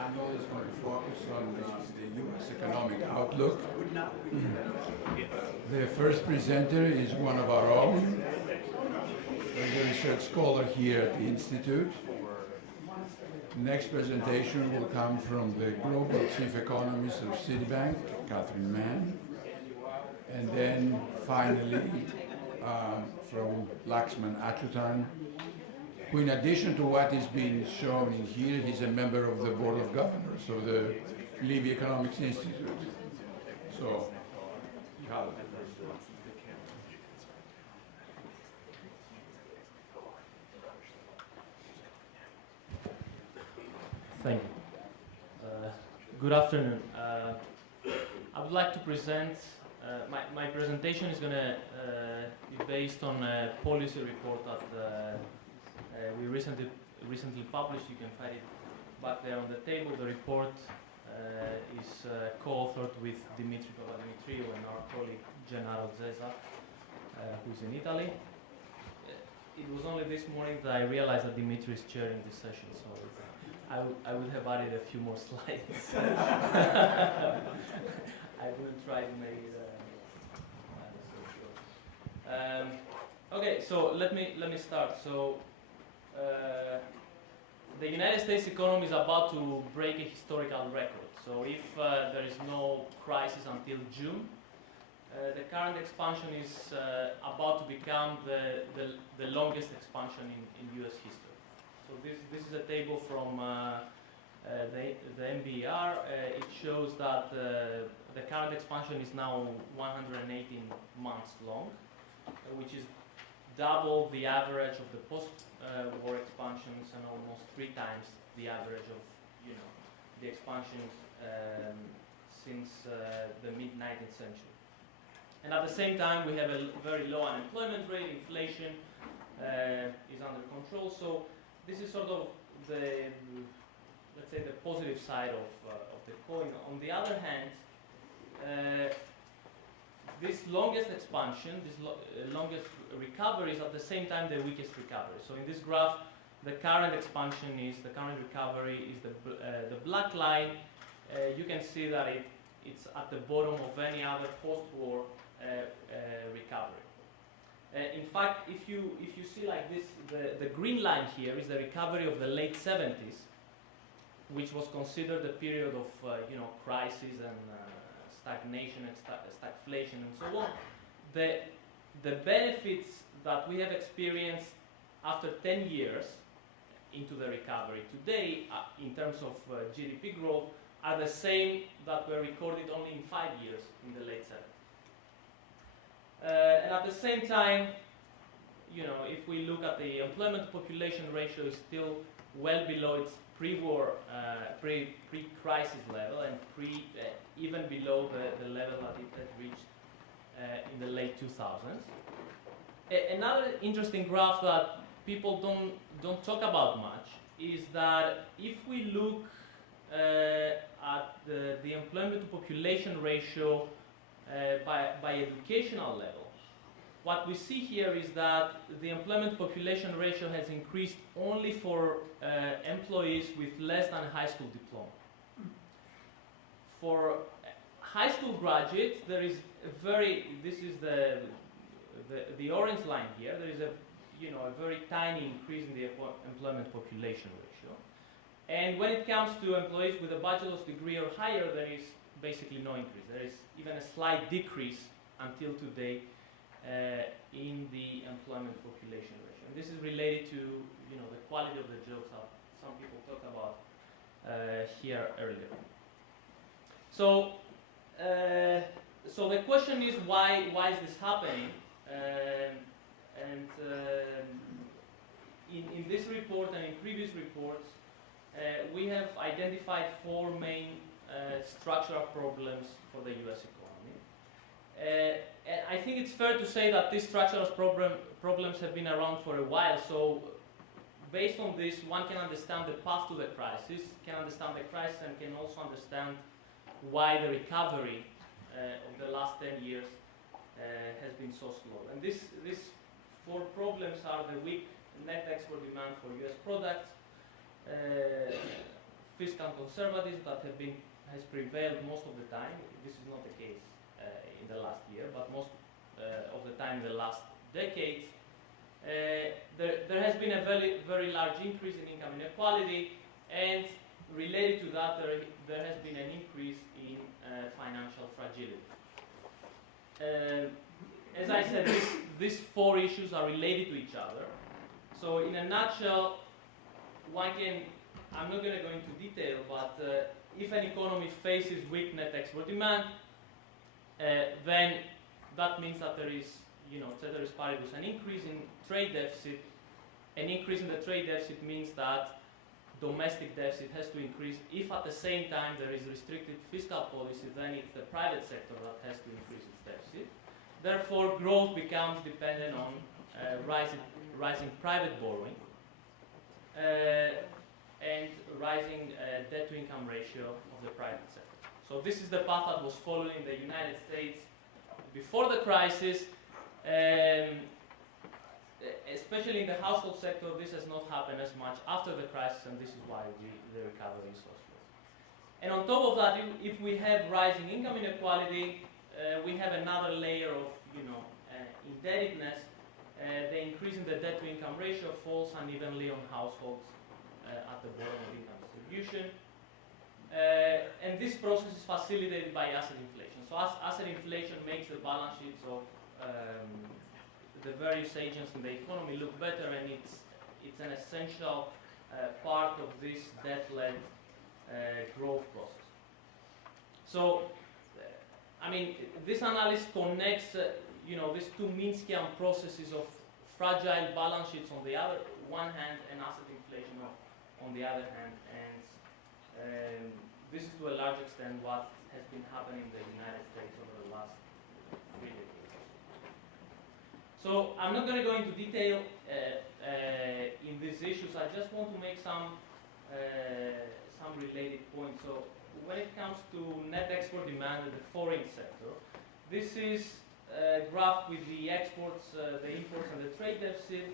panel is going to focus on the U.S. economic outlook. The first presenter is one of our own, a research scholar here at the Institute. The next presentation will come from the Global Chief Economist of Citibank, Catherine Mann. And then finally from Lakshman Achuthan, who, in addition to what is being shown in here, he's a member of the Board of Governors of the Levy Economics Institute. So, thank you. Good afternoon. I would like to present, my presentation is going to be based on a policy report that we recently published. You can find it back there on the table. The report is co-authored with Dimitri B and our colleague Gennaro Zesa, who's in Italy. It was only this morning that I realized that Dimitri is chairing this session, so I would have added a few more slides. I wouldn't try to make it so short. Okay, so let me start. So. The United States economy is about to break a historical record. So if there is no crisis until June, the current expansion is about to become the longest expansion in US history. So this is a table from the MBR. It shows that the current expansion is now 118 months long, which is double the average of the post-war expansions and almost 3 times the average of, the expansions since the mid-19th century. And at the same time, we have a very low unemployment rate. Inflation is under control. So this is sort of the, let's say, the positive side of the coin. On the other hand, this longest expansion, this longest recovery is at the same time the weakest recovery. So in this graph, the current recovery is the black line. You can see that it's at the bottom of any other post-war recovery. In fact, if you see like this, the green line here is the recovery of the late 70s, which was considered a period of crisis and stagnation and stagflation and so on. The benefits that we have experienced after 10 years into the recovery today in terms of GDP growth are the same that were recorded only in 5 years in the late 70s. And at the same time, if we look at the employment population ratio, is still well below its pre-war, pre-crisis level, and even below the level that it had reached in the late 2000s. Another interesting graph that people don't talk about much is that if we look at the employment to population ratio by educational level, what we see here is that the employment population ratio has increased only for employees with less than a high school diploma. For high school graduates, there is this is the orange line here. There is a very tiny increase in the employment population ratio. And when it comes to employees with a bachelor's degree or higher, there is basically no increase. There is even a slight decrease until today in the employment population ratio. And this is related to the quality of the jobs that some people talked about here earlier. So the question is why is this happening? In this report and in previous reports, we have identified 4 main structural problems for the US economy. And I think it's fair to say that these structural problems have been around for a while. So based on this, one can understand the path to the crisis, can understand the crisis, and can also understand why the recovery of the last 10 years has been so slow. And these 4 problems are the weak net export demand for US products, fiscal conservatism that has prevailed most of the time. This is not the case in the last year, but most of the time in the last decades. There has been a very large increase in income inequality, and related to that, there has been an increase in financial fragility. As I said, these four issues are related to each other. So in a nutshell, I'm not going to go into detail, but if an economy faces weak net export demand, then that means that there is, ceteris paribus, an increase in trade deficit. An increase in the trade deficit means that domestic deficit has to increase. If at the same time there is restricted fiscal policy, then it's the private sector that has to increase its deficit. Therefore, growth becomes dependent on rising private borrowing and rising debt-to-income ratio of the private sector. So this is the path that was followed in the United States before the crisis. Especially in the household sector, this has not happened as much after the crisis, and this is why the recovery is so slow. And on top of that, if we have rising income inequality, we have another layer of indebtedness. The increase in the debt-to-income ratio falls unevenly on households at the bottom of income distribution. And this process is facilitated by asset inflation. So asset inflation makes the balance sheets of the various agents in the economy look better, and it's an essential part of this debt-led growth process. So, this analysis connects, these two Minskyan processes of fragile balance sheets on the one hand and asset inflation on the other hand, and this is to a large extent what has been happening in the United States over the last 3 decades. So I'm not going to go into detail in these issues. I just want to make some related points. So when it comes to net export demand in the foreign sector, this is a graph with the exports, the imports, and the trade deficit.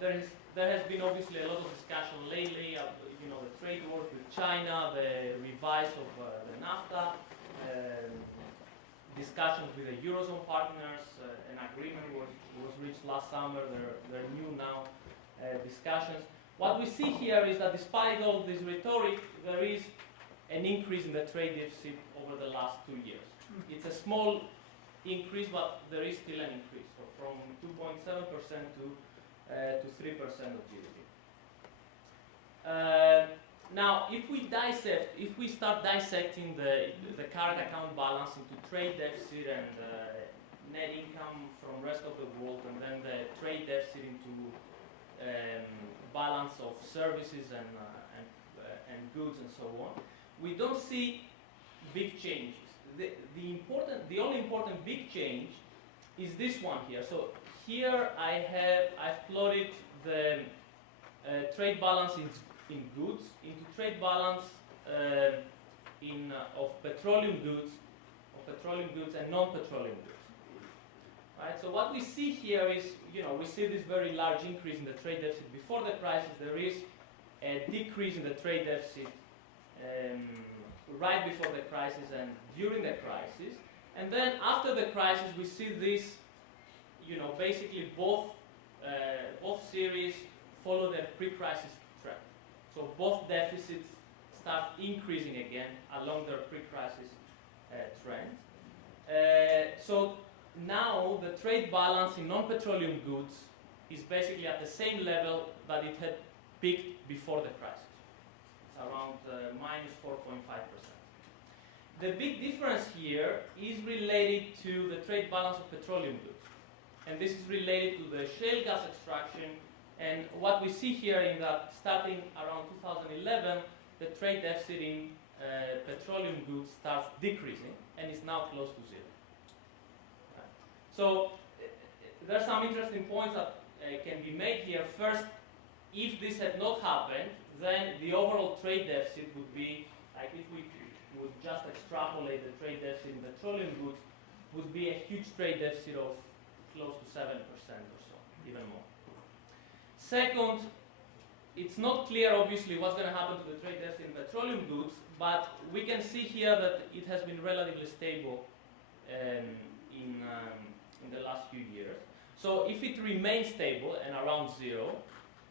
There has been obviously a lot of discussion lately. The trade wars with China, the revise of the NAFTA. Discussions with the Eurozone partners, an agreement was reached last summer, there are new now discussions. What we see here is that despite all this rhetoric, there is an increase in the trade deficit over the last 2 years. It's a small increase, but there is still an increase, so from 2.7% to 3% of GDP. Now, if we start dissecting the current account balance into trade deficit and net income from rest of the world, and then the trade deficit into balance of services and goods and so on, we don't see big changes. The only important big change is this one here. So here I've plotted the trade balance in goods into trade balance of petroleum goods and non-petroleum goods. Right? So what we see here is, we see this very large increase in the trade deficit before the crisis. There is a decrease in the trade deficit right before the crisis and during the crisis. And then after the crisis, we see this, basically both series follow the pre-crisis trend. So both deficits start increasing again along their pre-crisis trend. So now the trade balance in non-petroleum goods is basically at the same level that it had peaked before the crisis. It's around minus 4.5%. The big difference here is related to the trade balance of petroleum goods. And this is related to the shale gas extraction. And what we see here in that starting around 2011, the trade deficit in petroleum goods starts decreasing and is now close to zero. Right. So there are some interesting points that can be made here. First, if this had not happened, then the overall trade deficit would be, like if we would just extrapolate the trade deficit in petroleum goods, would be a huge trade deficit of close to 7% or so, even more. Second, it's not clear, obviously, what's going to happen to the trade deficit in petroleum goods, but we can see here that it has been relatively stable in the last few years. So if it remains stable and around zero,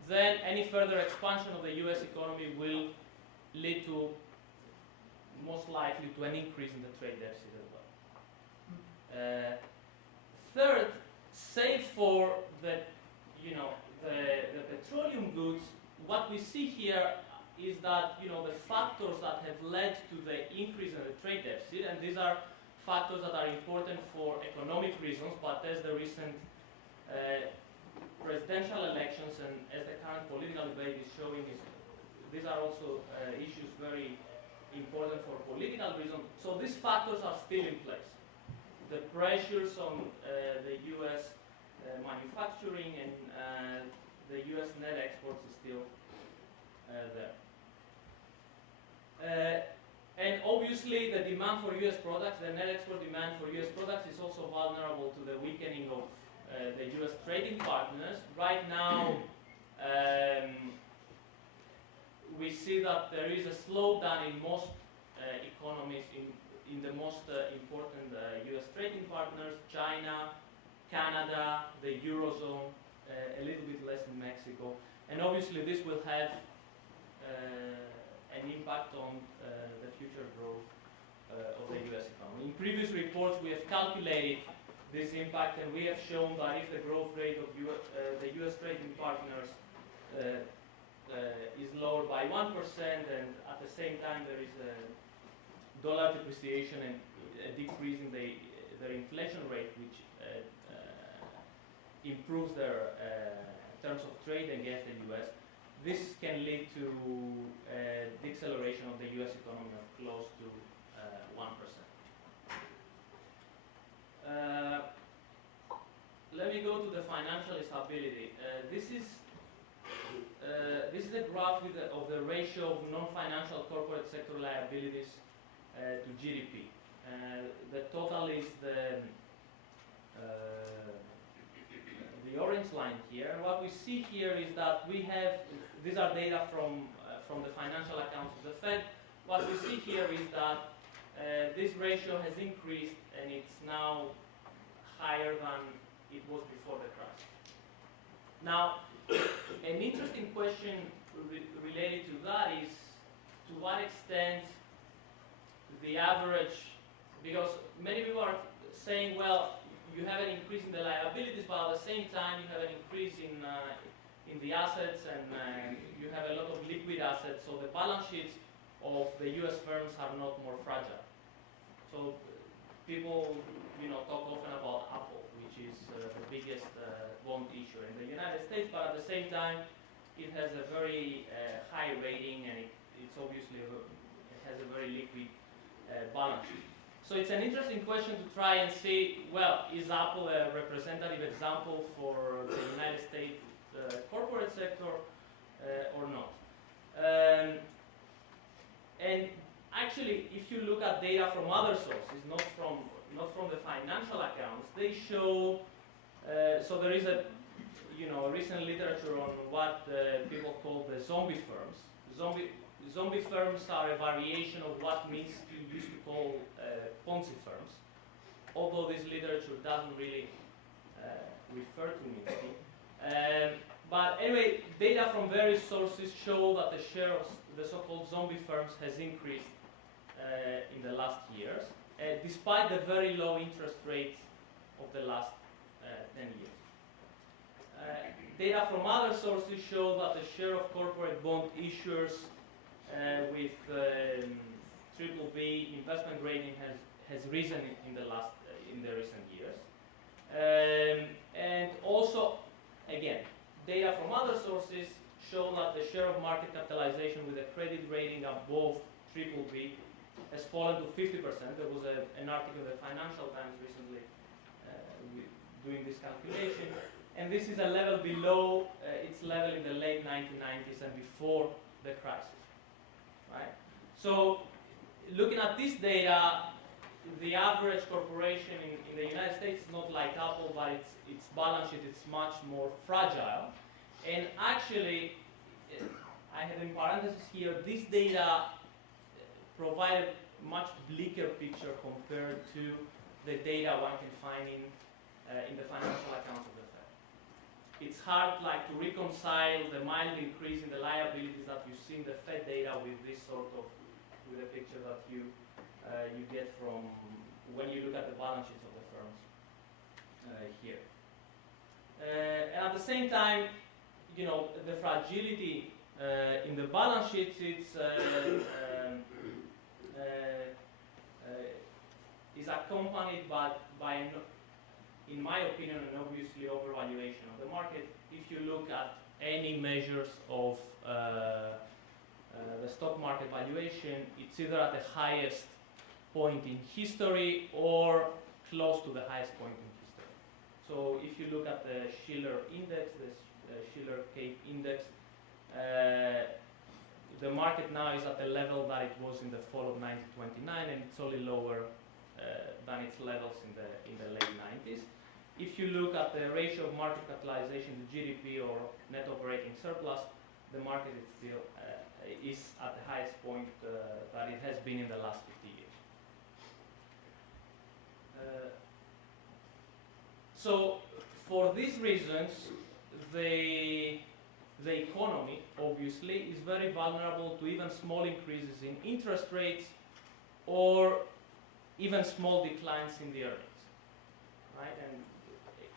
then any further expansion of the US economy will lead to, most likely, to an increase in the trade deficit as well. Third, save for the petroleum goods, what we see here is that the factors that have led to the increase in the trade deficit, and these are factors that are important for economic reasons, but as the recent presidential elections and as the current political debate is showing, these are also issues very important for political reasons. So these factors are still in place. The pressures on the U.S. Manufacturing and the U.S. net exports is still there. And obviously the demand for U.S. products, the net export demand for U.S. products is also vulnerable to the weakening of the U.S. trading partners. Right now, we see that there is a slowdown in most economies, in the most important U.S. trading partners, China, Canada, the Eurozone, a little bit less in Mexico. And obviously this will have an impact on the future growth of the U.S. economy. In previous reports we have calculated this impact, and we have shown that if the growth rate of the U.S. trading partners is lowered by 1%, and at the same time there is a dollar depreciation and a decrease in their inflation rate, which improves their terms of trade against the U.S., this can lead to deceleration of the U.S. economy of close to 1%. Let me go to the financial stability. This is a graph of the ratio of non-financial corporate sector liabilities to GDP. The total is the orange line here. And what we see here is that we have, these are data from the financial accounts of the Fed. What we see here is that this ratio has increased and it's now higher than it was before the crash. Now, an interesting question related to that is to what extent the average, because many people are saying, well, you have an increase in the liabilities, but at the same time you have an increase in the assets, and you have a lot of liquid assets, so the balance sheets of the US firms are not more fragile. So people talk often about Apple, which is the biggest bond issuer in the United States, but at the same time it has a very high rating, and it's obviously it has a very liquid balance sheet. So it's an interesting question to try and see, well, is Apple a representative example for the United States corporate sector or not? And actually, if you look at data from other sources, not from the financial accounts, they show, so there is a recent literature on what people call the zombie firms. Zombie firms are a variation of what Minsky used to call Ponzi firms, although this literature doesn't really refer to Minsky. But anyway, data from various sources show that the share of the so-called zombie firms has increased in the last years, despite the very low interest rates of the last 10 years. Data from other sources show that the share of corporate bond issuers with triple B investment grading has risen in the recent years, and also, again, data from other sources show that the share of market capitalization with a credit rating above triple B has fallen to 50%. There was an article in the Financial Times recently doing this calculation, and this is a level below its level in the late 1990s and before the crisis. Right? So, looking at this data, the average corporation in the United States is not like Apple, but its balance sheet is much more fragile. And actually, I have in parentheses here, this data provide a much bleaker picture compared to the data one can find in the financial accounts of the Fed. It's hard to reconcile the mild increase in the liabilities that you see in the Fed data with this with the picture that you get from when you look at the balance sheets of the firms here. And at the same time, the fragility in the balance sheets is accompanied by in my opinion, an obviously overvaluation of the market. If you look at any measures of the stock market valuation, it's either at the highest point in history or close to the highest point in history. So if you look at the Shiller index, the Shiller Cape index, the market now is at the level that it was in the fall of 1929, and it's only lower than its levels in the late 90s. If you look at the ratio of market capitalization to GDP or net operating surplus, the market is still is at the highest point that it has been in the last 50 years. So for these reasons, the economy obviously is very vulnerable to even small increases in interest rates or even small declines in the earnings, right? And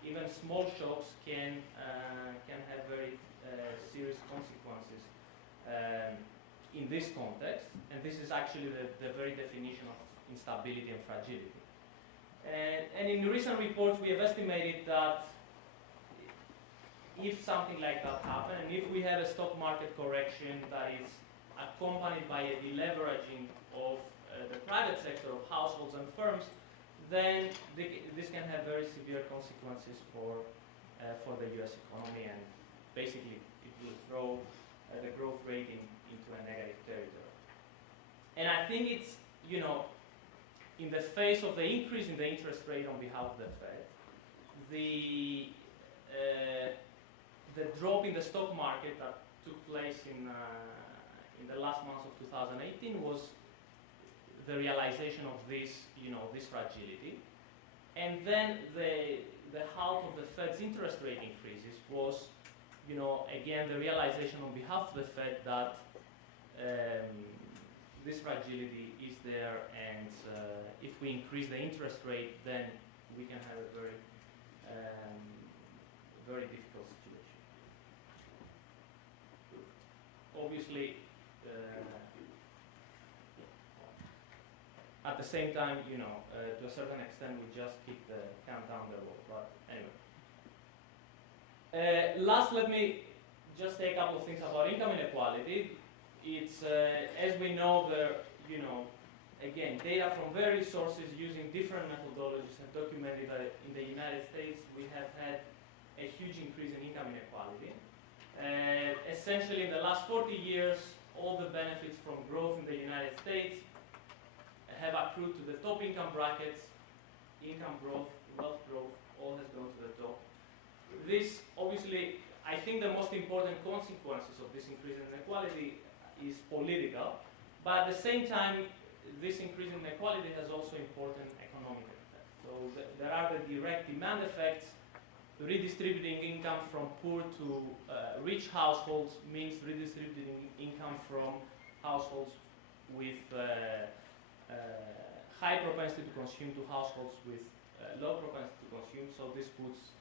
even small shocks can have very serious consequences in this context, and this is actually the very definition of instability and fragility. And in recent reports, we have estimated that if something like that happens, and if we have a stock market correction that is accompanied by a deleveraging of the private sector of households and firms, then this can have very severe consequences for the U.S. economy, and basically it will throw the growth rate into a negative territory. And I think it's, in the face of the increase in the interest rate on behalf of the Fed, the drop in the stock market that took place in the last months of 2018 was the realization of this, this fragility. And then the halt of the Fed's interest rate increases was, again, the realization on behalf of the Fed that this fragility is there, and if we increase the interest rate, then we can have a very, very difficult situation. Obviously, at the same time, to a certain extent, we just keep the count down the road. But anyway. Last, let me just say a couple of things about income inequality. It's, as we know, again, data from various sources using different methodologies have documented that in the United States we have had a huge increase in income inequality. Essentially, in the last 40 years, all the benefits from growth in the United States have accrued to the top income brackets. Income growth, wealth growth, all has gone to the top. This, obviously, I think the most important consequences of this increase in inequality is political, but at the same time, this increase in inequality has also important economic effects. So there are the direct demand effects. Redistributing income from poor to rich households means redistributing income from households with high propensity to consume to households with low propensity to consume. So this puts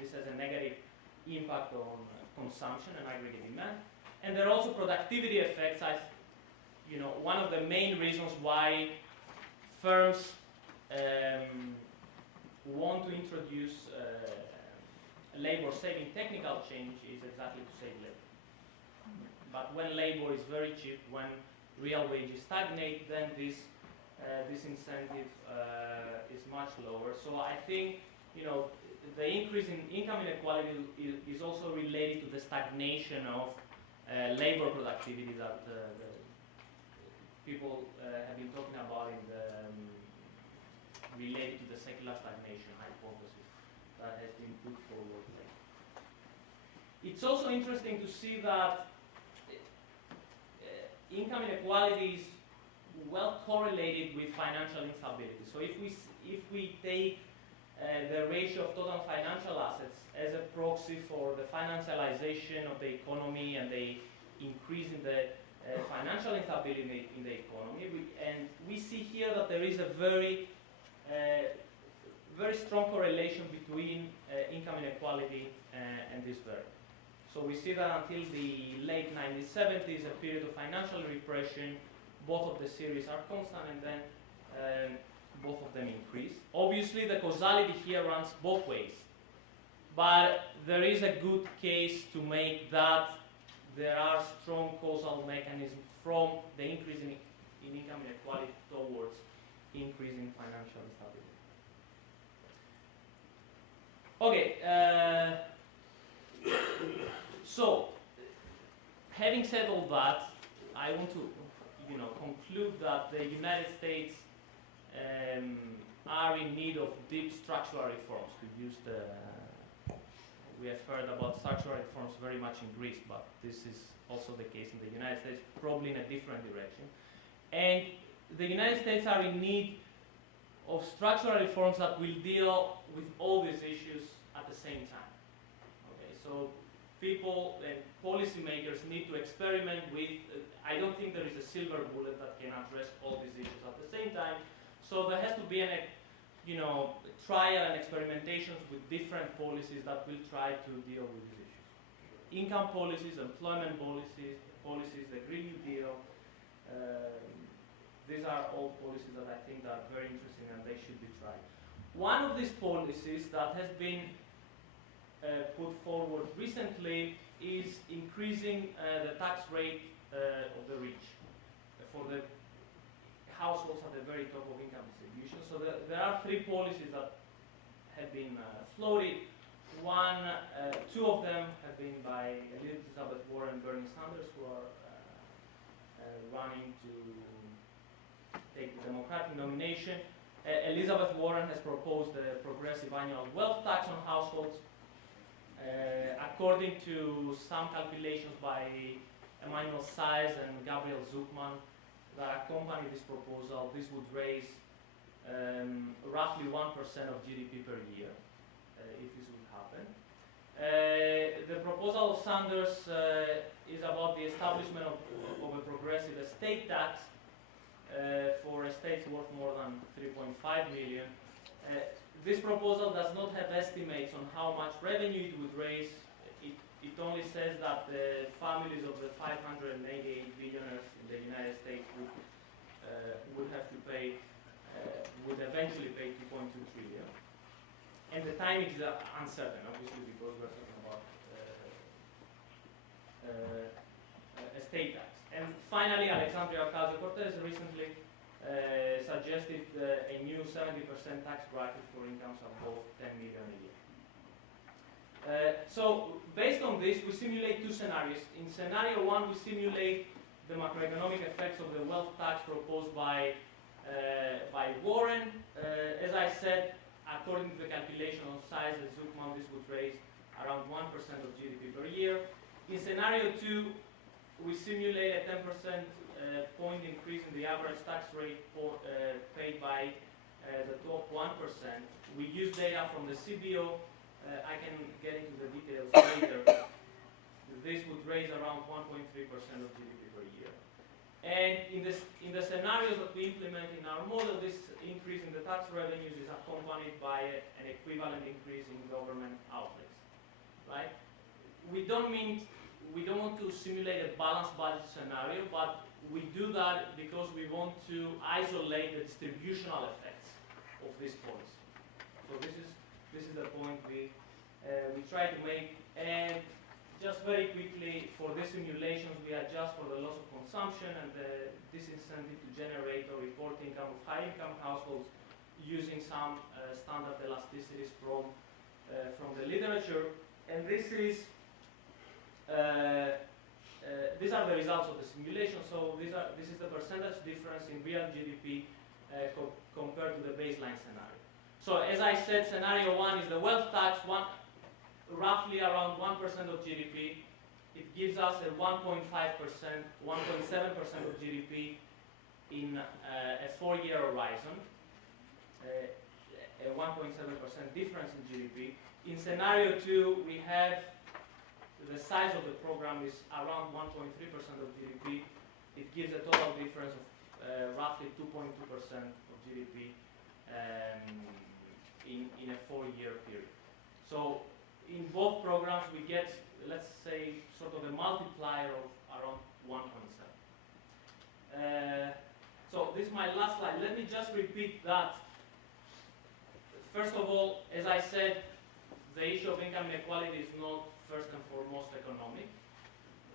this has a negative impact on consumption and aggregate demand. And there are also productivity effects. One of the main reasons why firms want to introduce labor-saving technical change is exactly to save labor. But when labor is very cheap, when real wages stagnate, then this incentive is much lower. So I think the increase in income inequality is also related to the stagnation of labor productivity that the people have been talking about related to the secular stagnation hypothesis that has been put forward. It's also interesting to see that income inequality is well correlated with financial instability. So if we take the ratio of total financial assets as a proxy for the financialization of the economy and the increase in the financial instability in the economy, we see here that there is a very strong correlation between income inequality and this variable. So we see that until the late 1970s, a period of financial repression, both of the series are constant, and then both of them increase. Obviously, the causality here runs both ways, but there is a good case to make that there are strong causal mechanisms from the increase in income inequality towards increasing financial stability. Okay, so having said all that, I want to conclude that the United States are in need of deep structural reforms. We have heard about structural reforms very much in Greece, but this is also the case in the United States, probably in a different direction. And the United States are in need of structural reforms that will deal with all these issues at the same time. Okay, so people and policymakers need to experiment with, I don't think there is a silver bullet that can address all these issues at the same time. So there has to be trial and experimentations with different policies that will try to deal with these issues. Income policies, employment policies, the Green New Deal, these are all policies that I think are very interesting and they should be tried. One of these policies that has been put forward recently is increasing the tax rate of the rich for the households at the very top of income distribution. So there are three policies that have been floated. Two of them have been by Elizabeth Warren and Bernie Sanders, who are running to take the Democratic nomination. Elizabeth Warren has proposed a progressive annual wealth tax on households. According to some calculations by Emmanuel Saez and Gabriel Zuckman that accompany this proposal, this would raise roughly 1% of GDP per year, if this would happen. The proposal of Sanders is about the establishment of a progressive estate tax for estates worth more than 3.5 million. This proposal does not have estimates on how much revenue it would raise. It only says that the families of the 588 billionaires in the United States would have to pay, would eventually pay 2.2 trillion. And the timing is uncertain, obviously, because we're talking about estate tax. And finally, Alexandria Ocasio-Cortez recently suggested a new 70% tax bracket for incomes above 10 million a year. So based on this, we simulate two scenarios. In scenario one, we simulate the macroeconomic effects of the wealth tax proposed by Warren. As I said, according to the calculation of Saez and Zuckman, this would raise around 1% of GDP per year. In scenario two, we simulate a 10% point increase in the average tax rate paid by the top 1%. We use data from the CBO. I can get into the details later. This would raise around 1.3% of GDP per year. And in the scenarios that we implement in our model, this increase in the tax revenues is accompanied by an equivalent increase in government outlays. Right? We don't want to simulate a balanced budget scenario, but we do that because we want to isolate the distributional effects of this policy. So this is the point we try to make. And just very quickly, for these simulations, we adjust for the loss of consumption and the disincentive to generate or report income of high-income households using some standard elasticities from the literature. And these are the results of the simulation. So this is the percentage difference in real GDP compared to the baseline scenario. So as I said, scenario one is the wealth tax, roughly around 1% of GDP. it gives us a 1.5%, 1.7% of GDP in a 4-year horizon, a 1.7% difference in GDP. In scenario 2, we have the size of the program is around 1.3% of GDP. It gives a total difference of roughly 2.2% of GDP in a 4-year period. So in both programs we get, let's say, sort of a multiplier of around 1.7. So this is my last slide. Let me just repeat that. First of all, as I said, the issue of income inequality is not first and foremost economic.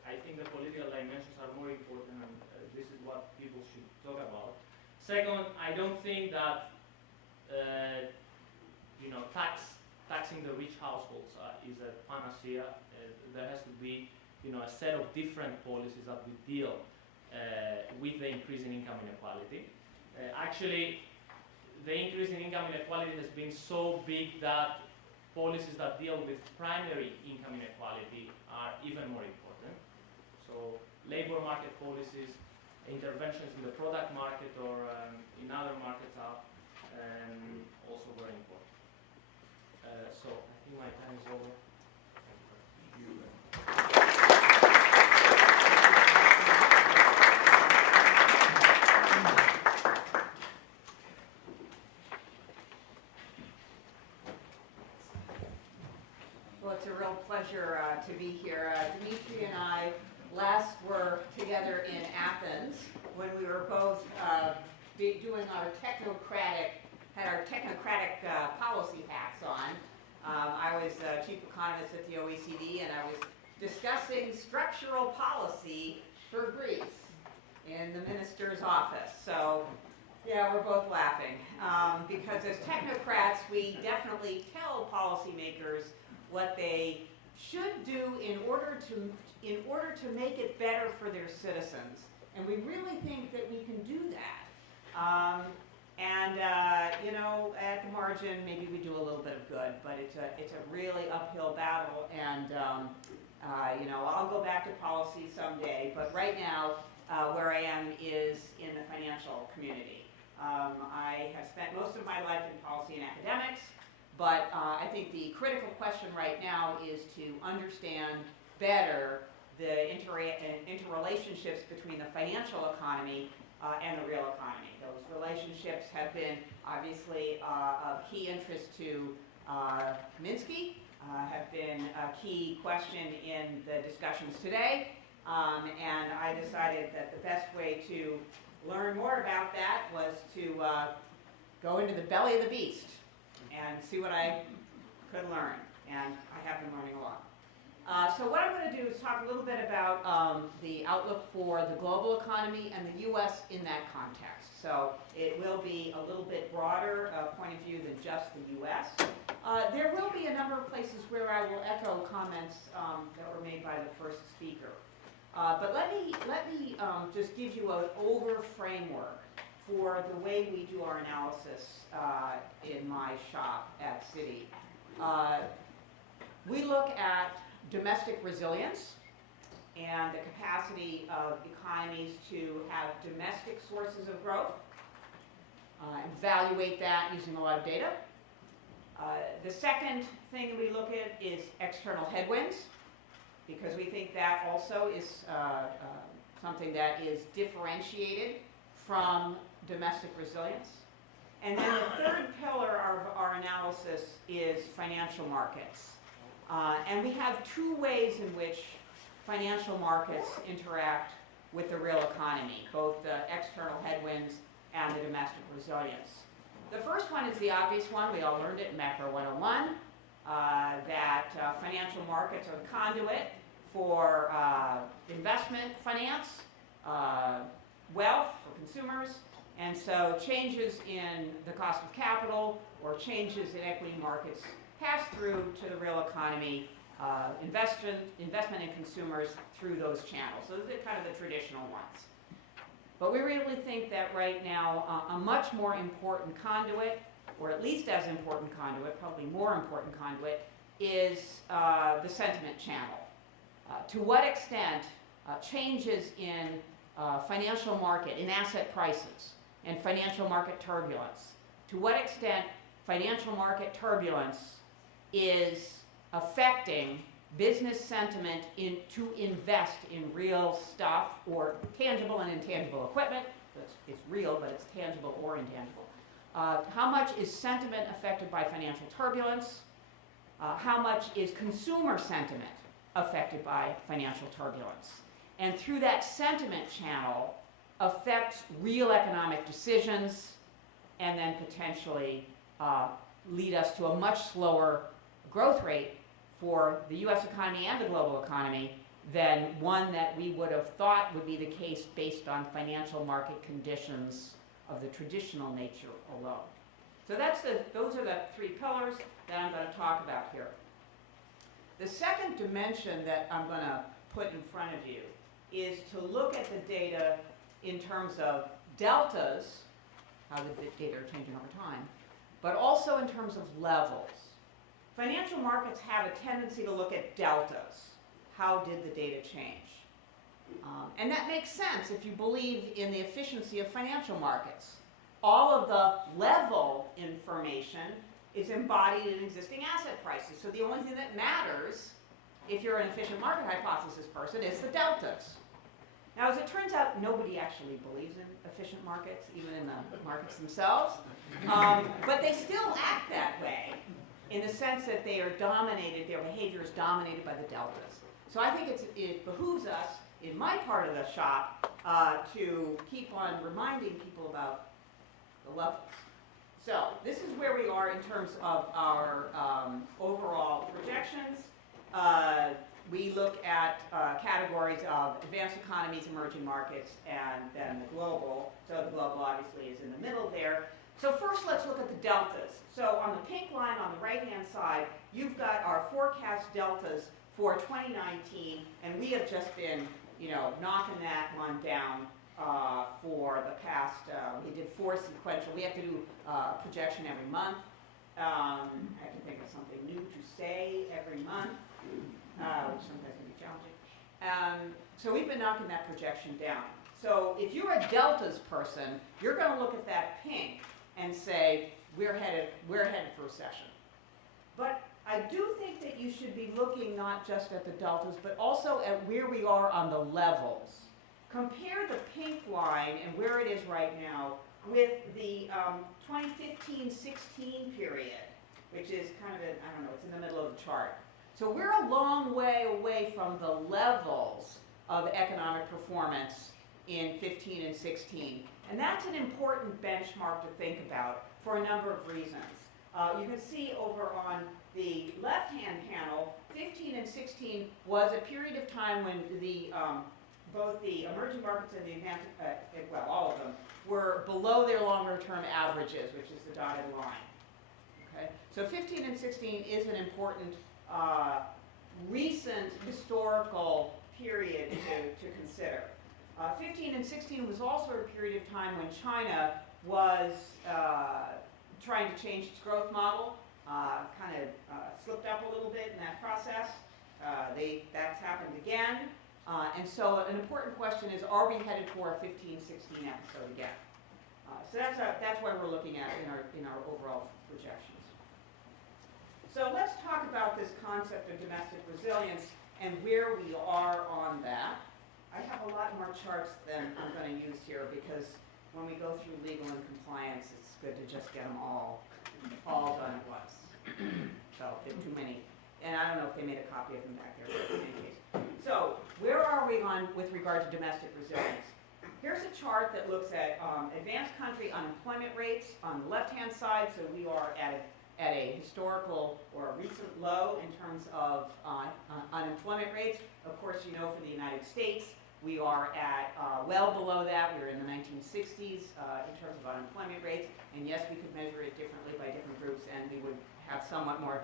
I think the political dimensions are more important, and this is what people should talk about. Second, I don't think that taxing the rich households is a panacea. There has to be a set of different policies that we deal with the increase in income inequality. Actually, the increase in income inequality has been so big that policies that deal with primary income inequality are even more important. So labor market policies, interventions in the product market or in other markets are also very important. So I think my time is over. Thank you. Well, it's a real pleasure to be here. Dimitri and I last were together in Athens when we were both doing our technocratic policy hats on. I was chief economist at the OECD, and I was discussing structural policy for Greece in the minister's office. So, yeah, we're both laughing because as technocrats, we definitely tell policymakers what they should do in order to make it better for their citizens, and we really think that we can do that. At the margin, maybe we do a little bit of good, but it's a really uphill battle. And I'll go back to policy someday, but right now, where I am is in the financial community. I have spent most of my life in policy and academics. But I think the critical question right now is to understand better the interrelationships between the financial economy and the real economy. Those relationships have been obviously of key interest to Minsky, have been a key question in the discussions today. And I decided that the best way to learn more about that was to go into the belly of the beast and see what I could learn, and I have been learning a lot. So what I'm going to do is talk a little bit about the outlook for the global economy and the U.S. in that context. So it will be a little bit broader point of view than just the U.S. There will be a number of places where I will echo comments that were made by the first speaker. But let me just give you an over framework for the way we do our analysis in my shop at Citi. We look at domestic resilience and the capacity of economies to have domestic sources of growth, evaluate that using a lot of data. The second thing we look at is external headwinds, because we think that also is something that is differentiated from domestic resilience. And then the third pillar of our analysis is financial markets. And we have two ways in which financial markets interact with the real economy, both the external headwinds and the domestic resilience. The first one is the obvious one. We all learned it in Macro 101, that financial markets are the conduit for investment finance, wealth for consumers, and so changes in the cost of capital or changes in equity markets pass through to the real economy, investment in consumers through those channels. So those are kind of the traditional ones. But we really think that right now a much more important conduit, or at least as important conduit, probably more important conduit, is the sentiment channel. To what extent changes in financial market, in asset prices, and financial market turbulence, to what extent financial market turbulence is affecting business sentiment to invest in real stuff or tangible and intangible equipment. It's real, but it's tangible or intangible. How much is sentiment affected by financial turbulence? How much is consumer sentiment affected by financial turbulence? And through that sentiment channel affects real economic decisions and then potentially lead us to a much slower growth rate for the US economy and the global economy than one that we would have thought would be the case based on financial market conditions of the traditional nature alone. So those are the three pillars that I'm going to talk about here. The second dimension that I'm going to put in front of you is to look at the data in terms of deltas, how the data are changing over time, but also in terms of levels. Financial markets have a tendency to look at deltas. How did the data change? And that makes sense if you believe in the efficiency of financial markets. All of the level information is embodied in existing asset prices. So the only thing that matters, if you're an efficient market hypothesis person, is the deltas. Now, as it turns out, nobody actually believes in efficient markets, even in the markets themselves. But they still act that way in the sense that they are dominated, their behavior is dominated by the deltas. So I think it behooves us, in my part of the shop, to keep on reminding people about the levels. So this is where we are in terms of our overall projections. We look at categories of advanced economies, emerging markets, and then the global. So the global obviously is in the middle there. So first let's look at the deltas. So on the pink line on the right-hand side, you've got our forecast deltas for 2019, and we have just been, knocking that one down for the past, we did 4 sequential. We have to do projection every month. I can think of something new to say every month, which sometimes can be challenging. So we've been knocking that projection down. So if you're a deltas person, you're going to look at that pink and say, we're headed for recession. But I do think that you should be looking not just at the deltas, but also at where we are on the levels. Compare the pink line and where it is right now with the 2015-16 period, which is kind of, it's in the middle of the chart. So we're a long way away from the levels of economic performance in 15 and 16. And that's an important benchmark to think about for a number of reasons. You can see over on the left-hand panel, 15 and 16 was a period of time when both the emerging markets and the advanced, all of them, were below their longer-term averages, which is the dotted line. Okay? So 15 and 16 is an important recent historical period to consider. 15 and 16 was also a period of time when China was trying to change its growth model, kind of slipped up a little bit in that process. That's happened again. And so an important question is, are we headed for a 15-16 episode again? So that's why we're looking at in our overall projections. So let's talk about this concept of domestic resilience and where we are on that. I have a lot more charts than I'm going to use here because when we go through legal and compliance, it's good to just get them all done at once. So if too many, and I don't know if they made a copy of them back there, but in any case. So where are we on with regard to domestic resilience? Here's a chart that looks at advanced country unemployment rates on the left-hand side. So we are at a historical or a recent low in terms of unemployment rates. Of course, for the United States, we are at well below that. We were in the 1960s in terms of unemployment rates. And yes, we could measure it differently by different groups, and we would have somewhat more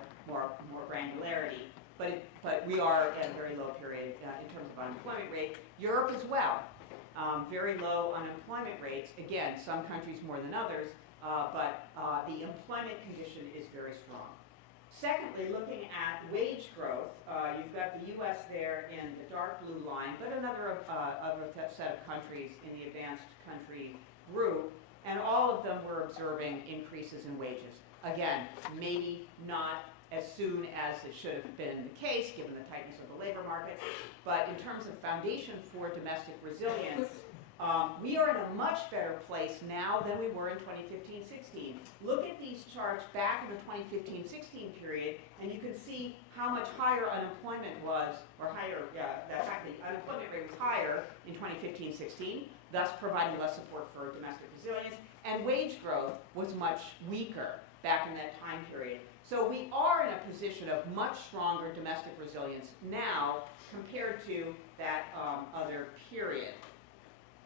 granularity. But we are at a very low period in terms of unemployment rate. Europe as well. Very low unemployment rates. Again, some countries more than others, but the employment condition is very strong. Secondly, looking at wage growth, you've got the U.S. there in the dark blue line, but another other set of countries in the advanced country group, and all of them were observing increases in wages. Again, maybe not as soon as it should have been the case, given the tightness of the labor market, but in terms of foundation for domestic resilience, we are in a much better place now than we were in 2015-16. Look at these charts back in the 2015-16 period, and you can see how much higher unemployment was, or higher, the fact that the unemployment rate was higher in 2015-16, thus providing less support for domestic resilience, and wage growth was much weaker back in that time period. So we are in a position of much stronger domestic resilience now compared to that other period.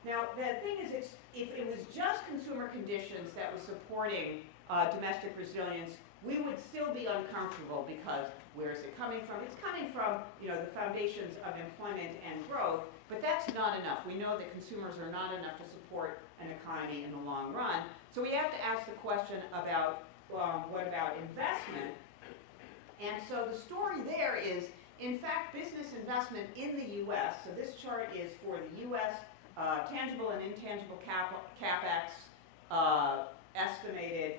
Now, the thing is, if it was just consumer conditions that was supporting domestic resilience, we would still be uncomfortable because where is it coming from? It's coming from, the foundations of employment and growth, but that's not enough. We know that consumers are not enough to support an economy in the long run. So we have to ask the question about, what about investment? And so the story there is, in fact, business investment in the U.S., so this chart is for the U.S., tangible and intangible CapEx estimated,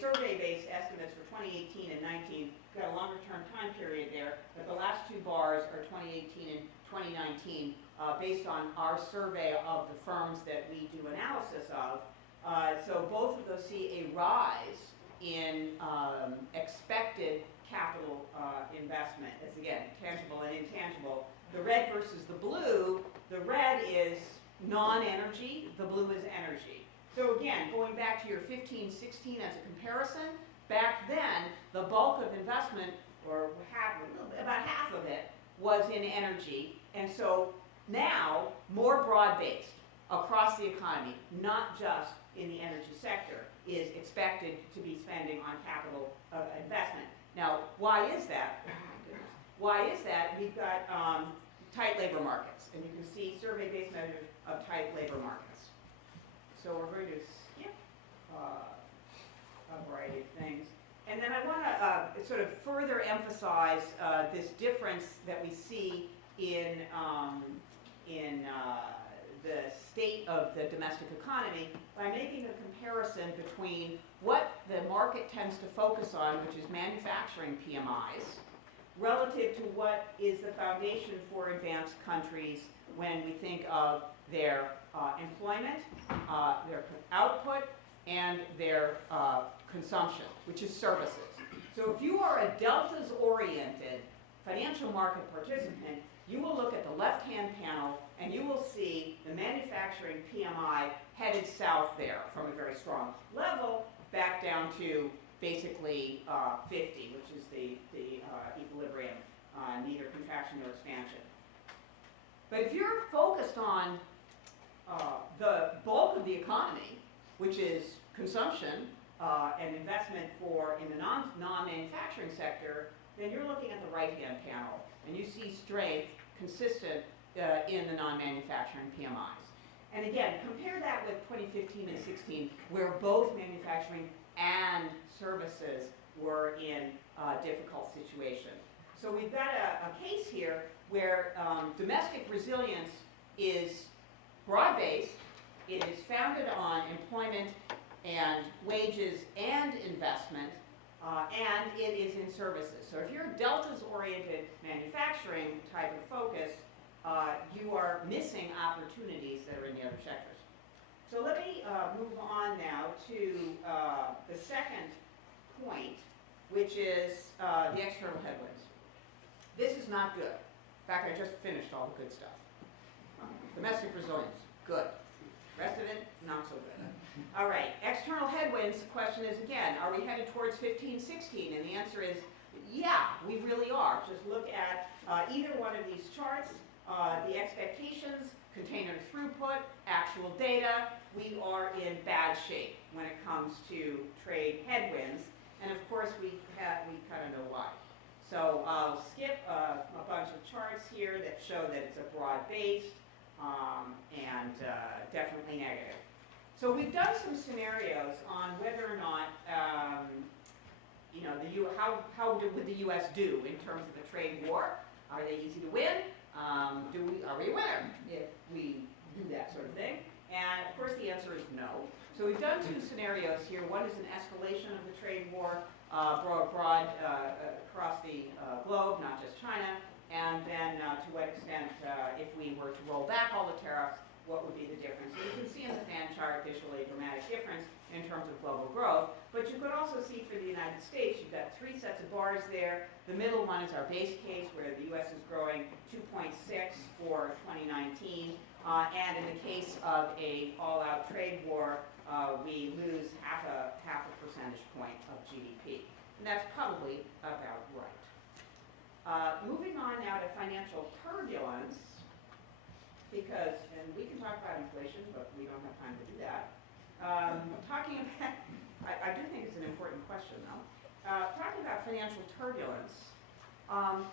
survey-based estimates for 2018 and 19. We've got a longer-term time period there, but the last two bars are 2018 and 2019, based on our survey of the firms that we do analysis of. So both of those see a rise in expected capital investment. It's, again, tangible and intangible. The red versus the blue, the red is non-energy, the blue is energy. So again, going back to your 15-16 as a comparison, back then, the bulk of investment, or about half of it, was in energy. And so now, more broad-based across the economy, not just in the energy sector, is expected to be spending on capital investment. Now, why is that? Why is that? We've got tight labor markets, and you can see survey-based measures of tight labor markets. So we're going to skip a variety of things. And then I want to sort of further emphasize this difference that we see in the state of the domestic economy by making a comparison between what the market tends to focus on, which is manufacturing PMIs, relative to what is the foundation for advanced countries when we think of their employment, their output, and their consumption, which is services. So if you are a deltas-oriented financial market participant, you will look at the left-hand panel and you will see the manufacturing PMI headed south there from a very strong level back down to basically 50, which is the equilibrium, neither contraction nor expansion. But if you're focused on the bulk of the economy, which is consumption and investment in the non-manufacturing sector, then you're looking at the right-hand panel, and you see strength consistent in the non-manufacturing PMIs. And again, compare that with 2015 and 16, where both manufacturing and services were in a difficult situation. So we've got a case here where domestic resilience is broad-based, it is founded on employment and wages and investment, and it is in services. So if you're a deltas-oriented manufacturing type of focus, you are missing opportunities that are in the other sectors. So let me move on now to the second point, which is the external headwinds. This is not good. In fact, I just finished all the good stuff. Domestic resilience, good. Rest of it, not so good. All right, external headwinds, the question is again, are we headed towards 15-16? And the answer is, yeah, we really are. Just look at either one of these charts, the expectations, container throughput, actual data. We are in bad shape when it comes to trade headwinds. And of course, we kind of know why. So I'll skip a bunch of charts here that show that it's a broad-based and definitely negative. So we've done some scenarios on whether or not you know, would the U.S. do in terms of a trade war? Are they easy to win? Are we a winner if we do that sort of thing? And of course the answer is no. So we've done two scenarios here. One is an escalation of the trade war broad across the globe, not just China. And then to what extent, if we were to roll back all the tariffs, what would be the difference? So you can see in the fan chart visually a dramatic difference in terms of global growth. But you could also see for the United States, you've got three sets of bars there. The middle one is our base case, where the U.S. is growing 2.6 for 2019. And in the case of a all-out trade war, we lose half a percentage point of GDP. And that's probably about right. Moving on now to financial turbulence, because, and we can talk about inflation, but we don't have time to do that. Talking about, I do think it's an important question though. Talking about financial turbulence,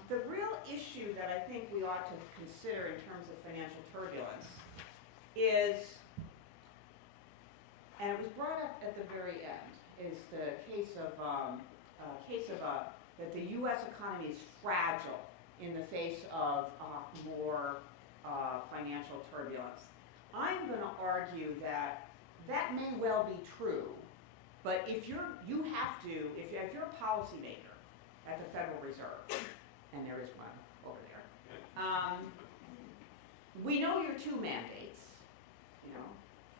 the real issue that I think we ought to consider in terms of financial turbulence is, and it was brought up at the very end, is the case of that the U.S. economy is fragile in the face of more financial turbulence. I'm going to argue that that may well be true, but if you're a policymaker at the Federal Reserve, and there is one over there, we know your two mandates, you know,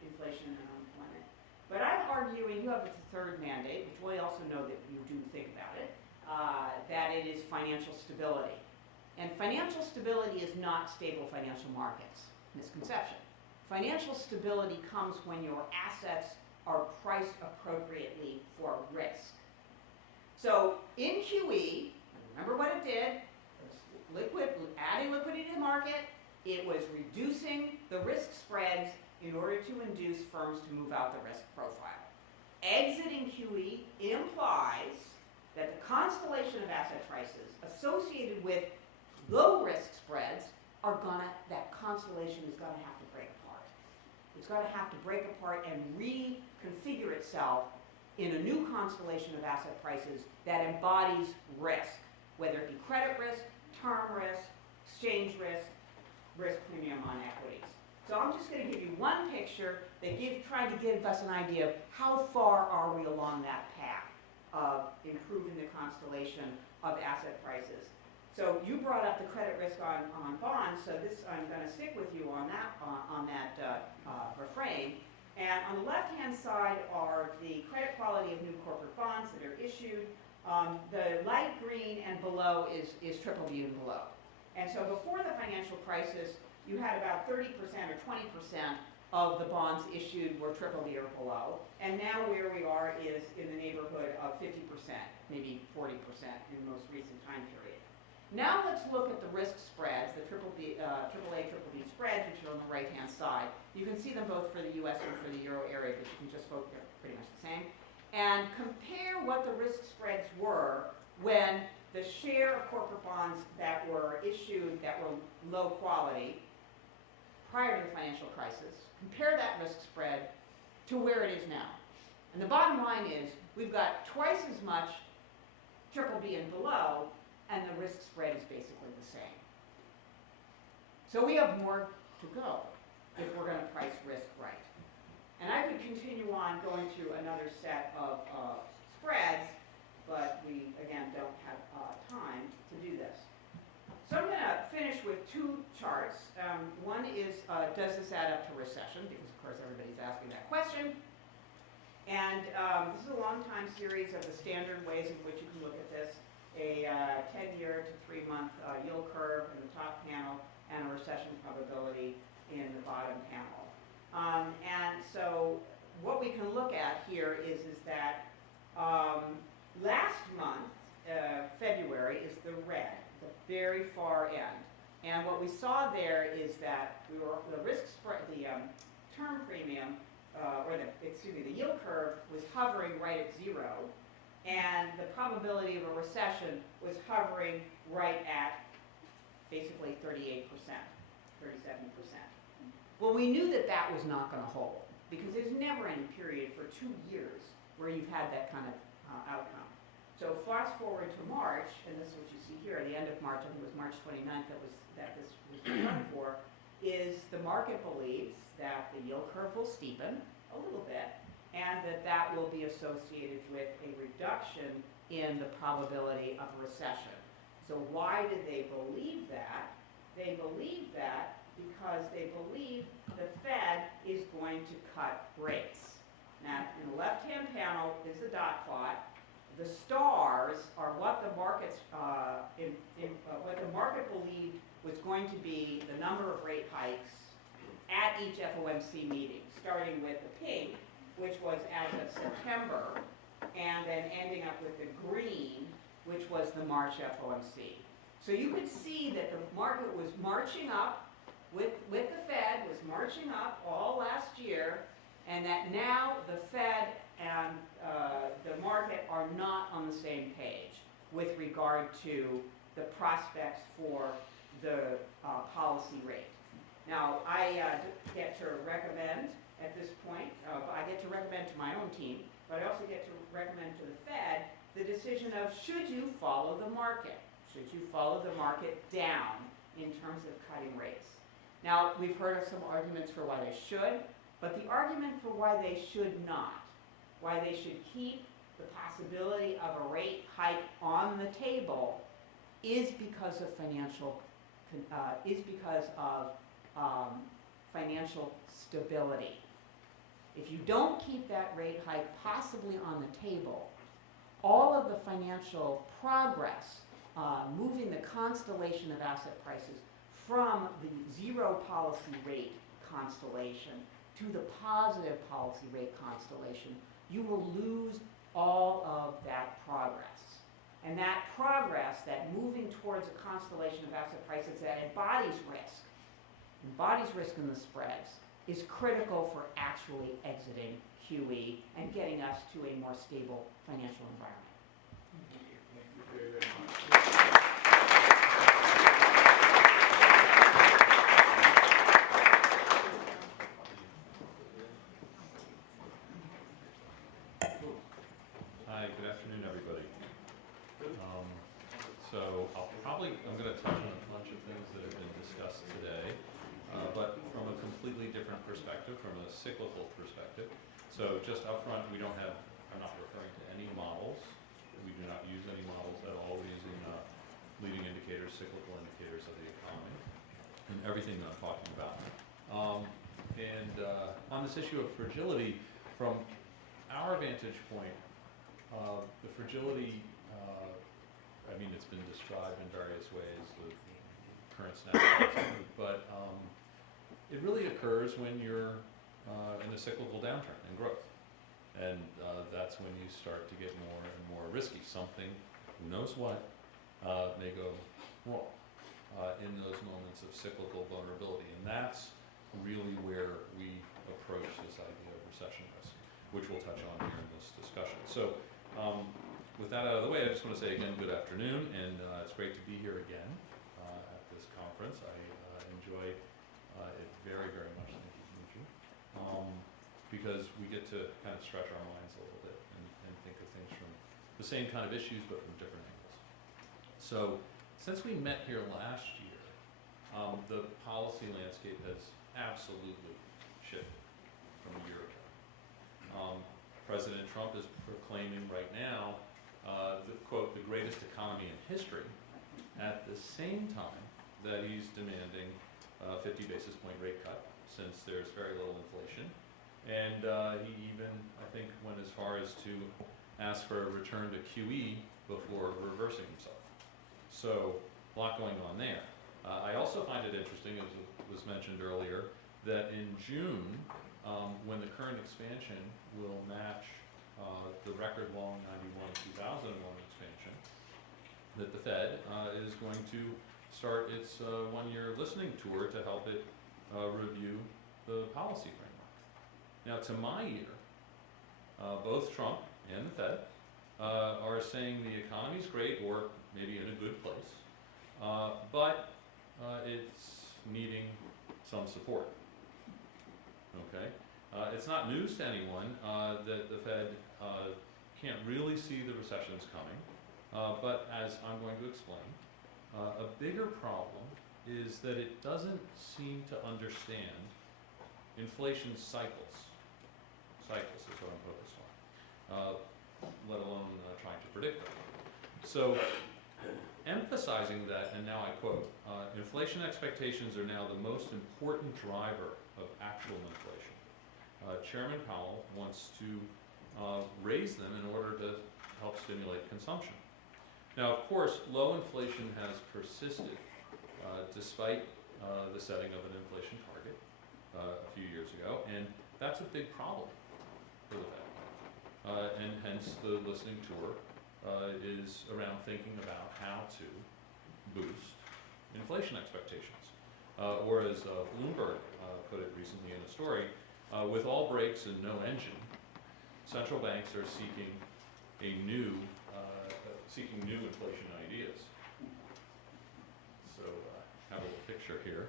inflation and unemployment. But I'm arguing you have the third mandate, which we also know that you do think about it, that it is financial stability. And financial stability is not stable financial markets. Misconception. Financial stability comes when your assets are priced appropriately for risk. So in QE, remember what it did? It was adding liquidity to the market. It was reducing the risk spreads in order to induce firms to move out the risk profile. Exiting QE implies that the constellation of asset prices associated with low risk spreads that constellation is gonna have to break apart. It's gonna have to break apart and reconfigure itself in a new constellation of asset prices that embodies risk, whether it be credit risk, term risk, exchange risk, risk premium on equities. So I'm just going to give you one picture that trying to give us an idea of how far are we along that path of improving the constellation of asset prices. So you brought up the credit risk on bonds, so this I'm going to stick with you on that refrain. And on the left-hand side are the credit quality of new corporate bonds that are issued. The light green and below is triple B and below. And so before the financial crisis, you had about 30% or 20% of the bonds issued were triple B or below. And now where we are is in the neighborhood of 50%, maybe 40% in the most recent time period. Now let's look at the risk spreads, the AAA, triple B spreads, which are on the right-hand side. You can see them both for the US and for the Euro area, but you can just focus, they're pretty much the same. And compare what the risk spreads were when the share of corporate bonds that were issued that were low quality prior to the financial crisis, compare that risk spread to where it is now. And the bottom line is we've got twice as much triple B and below, and the risk spread is basically the same. So we have more to go if we're going to price risk right. And I could continue on going through another set of spreads, but we, again, don't have time to do this. So I'm going to finish with two charts. One is, does this add up to recession? Because, of course, everybody's asking that question. And this is a long time series of the standard ways in which you can look at this. A 10-year to 3-month yield curve in the top panel and a recession probability in the bottom panel. And so what we can look at here is that last month, February, is the red, the very far end. And what we saw there is that the risk spread, the term premium, the yield curve was hovering right at 0, and the probability of a recession was hovering right at basically 38%, 37%. Well, we knew that that was not going to hold, because there's never any period for 2 years where you've had that kind of outcome. So fast forward to March, and this is what you see here, the end of March, I think it was March 29th that this was done for, is the market believes that the yield curve will steepen a little bit, and that will be associated with a reduction in the probability of a recession. So why did they believe that? They believe that because they believe the Fed is going to cut rates. Now, in the left-hand panel is the dot plot. The stars are what the markets, what the market believed was going to be the number of rate hikes at each FOMC meeting, starting with the pink, which was as of September, and then ending up with the green, which was the March FOMC. So you could see that the market was marching up with the Fed, was marching up all last year, and that now the Fed and the market are not on the same page with regard to the prospects for the policy rate. Now, I get to recommend at this point, I get to recommend to my own team, but I also get to recommend to the Fed the decision of should you follow the market? Should you follow the market down in terms of cutting rates? Now, we've heard of some arguments for why they should, but the argument for why they should not, why they should keep the possibility of a rate hike on the table is because of financial stability. If you don't keep that rate hike possibly on the table, all of the financial progress, moving the constellation of asset prices from the zero policy rate constellation to the positive policy rate constellation, you will lose all of that progress. And that progress, that moving towards a constellation of asset prices that embodies risk in the spreads, is critical for actually exiting QE and getting us to a more stable financial environment. Thank you very, very much. Hi, good afternoon, everybody. I'm going to touch on a bunch of things that have been discussed today, but from a completely different perspective, from a cyclical perspective. So just up front, I'm not referring to any models. We do not use any models at all. We're using leading indicators, cyclical indicators of the economy, and everything that I'm talking about. On this issue of fragility, from our vantage point, the fragility, it's been described in various ways, the current snapshots, but it really occurs when you're in a cyclical downturn in growth. And that's when you start to get more and more risky. Something, who knows what, may go wrong in those moments of cyclical vulnerability. And that's really where we approach this idea of recession risk, which we'll touch on here in this discussion. So with that out of the way, I just want to say again, good afternoon, and it's great to be here again at this conference. I enjoy it very, very much, thank you, Dimitri, because we get to kind of stretch our minds a little bit and think of things from the same kind of issues, but from different angles. So since we met here last year, the policy landscape has absolutely shifted from a year ago. President Trump is proclaiming right now the greatest economy in history, at the same time that he's demanding a 50 basis point rate cut, since there's very little inflation. And he even, I think, went as far as to ask for a return to QE before reversing himself. So, a lot going on there. I also find it interesting, as was mentioned earlier, that in June, when the current expansion will match the record long 91-2001 expansion, that the Fed is going to start its one-year listening tour to help it review the policy framework. Now, to my ear, both Trump and the Fed are saying the economy's great, or maybe in a good place, but it's needing some support. Okay? It's not news to anyone that the Fed can't really see the recessions coming, but as I'm going to explain, a bigger problem is that it doesn't seem to understand inflation cycles. Cycles is what I'm focused on, let alone trying to predict them. So, emphasizing that, and now I quote, inflation expectations are now the most important driver of actual inflation. Chairman Powell wants to raise them in order to help stimulate consumption. Now, of course, low inflation has persisted despite the setting of an inflation target a few years ago, and that's a big problem for the Fed. And hence the listening tour is around thinking about how to boost inflation expectations. Or as Bloomberg put it recently in a story, with all brakes and no engine, central banks are seeking new inflation ideas. So have a little picture here.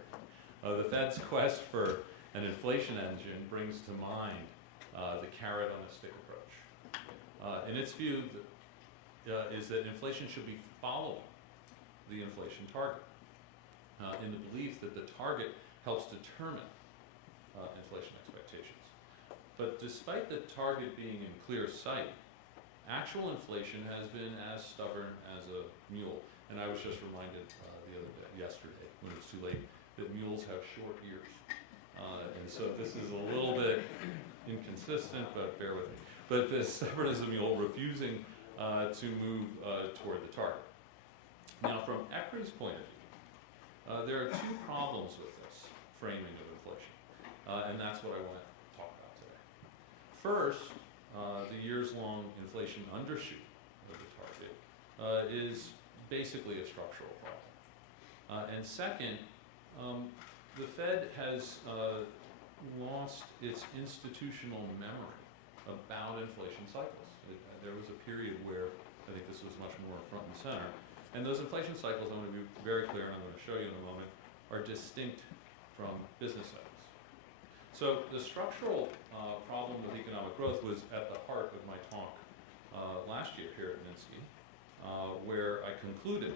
The Fed's quest for an inflation engine brings to mind the carrot on a stick approach. In its view, is that inflation should be following the inflation target, in the belief that the target helps determine inflation expectations. But despite the target being in clear sight, actual inflation has been as stubborn as a mule. And I was just reminded yesterday, when it was too late, that mules have short ears. And so this is a little bit inconsistent, but bear with me. But as stubborn as a mule, refusing to move toward the target. Now, from ECRI's point of view, there are two problems with this framing of inflation, and that's what I want to talk about today. First, the years-long inflation undershoot of the target is basically a structural problem. And second, the Fed has lost its institutional memory about inflation cycles. There was a period where I think this was much more front and center. And those inflation cycles, I'm going to be very clear, and I'm going to show you in a moment, are distinct from business cycles. So the structural problem with economic growth was at the heart of my talk last year here at Minsky, where I concluded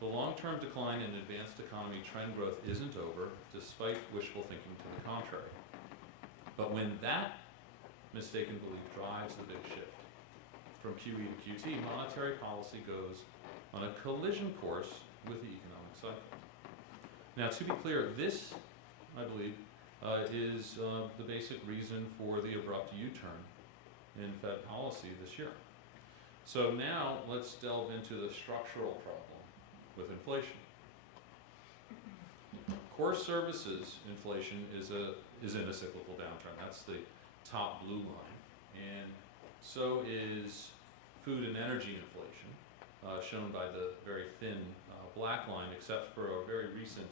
the long-term decline in advanced economy trend growth isn't over, despite wishful thinking to the contrary. But when that mistaken belief drives the big shift from QE to QT, monetary policy goes on a collision course with the economic cycle. Now, to be clear, this, I believe, is the basic reason for the abrupt U-turn in Fed policy this year. So now, let's delve into the structural problem with inflation. Core services inflation is in a cyclical downturn. That's the top blue line. And so is food and energy inflation, shown by the very thin black line, except for a very recent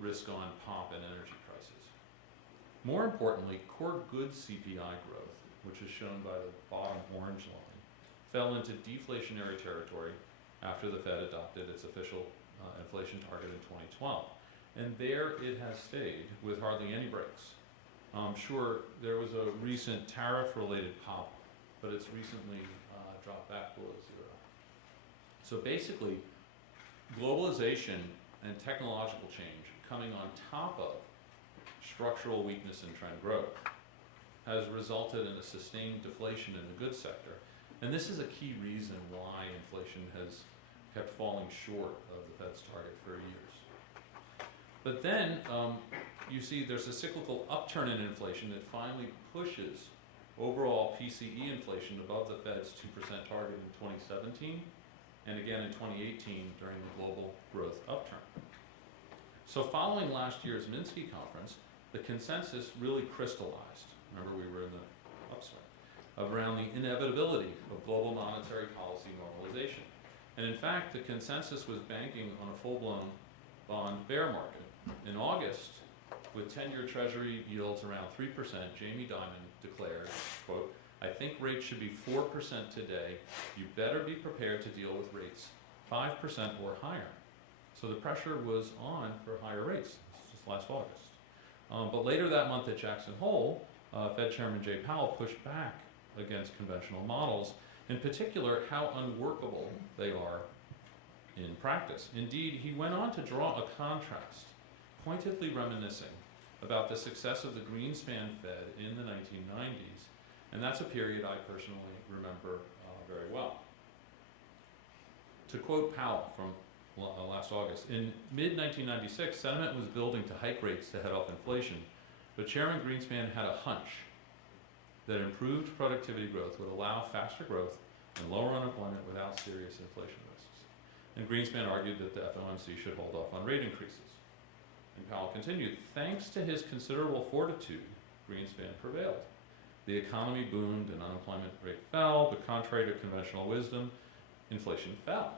risk on pop and energy prices. More importantly, core goods CPI growth, which is shown by the bottom orange line, fell into deflationary territory after the Fed adopted its official inflation target in 2012. And there it has stayed with hardly any breaks. Sure, there was a recent tariff-related pop, but it's recently dropped back below zero. So basically, globalization and technological change coming on top of structural weakness in trend growth has resulted in a sustained deflation in the goods sector. And this is a key reason why inflation has kept falling short of the Fed's target for years. But then you see there's a cyclical upturn in inflation that finally pushes overall PCE inflation above the Fed's 2% target in 2017 and again in 2018 during the global growth upturn. So following last year's Minsky conference, the consensus really crystallized, remember we were in the upswing, around the inevitability of global monetary policy normalization. And in fact, the consensus was banking on a full-blown bond bear market. In August, with 10-year Treasury yields around 3%, Jamie Dimon declared, quote, "I think rates should be 4% today. You better be prepared to deal with rates 5% or higher." So the pressure was on for higher rates. This was last August. But later that month at Jackson Hole, Fed Chairman Jay Powell pushed back against conventional models in particular how unworkable they are in practice. Indeed, he went on to draw a contrast, pointedly reminiscing about the success of the Greenspan Fed in the 1990s, and that's a period I personally remember very well. To quote Powell from last August, in mid-1996, sentiment was building to hike rates to head off inflation, but Chairman Greenspan had a hunch that improved productivity growth would allow faster growth and lower unemployment without serious inflation risks. And Greenspan argued that the FOMC should hold off on rate increases. And Powell continued, thanks to his considerable fortitude, Greenspan prevailed. The economy boomed and unemployment rate fell, but contrary to conventional wisdom, inflation fell.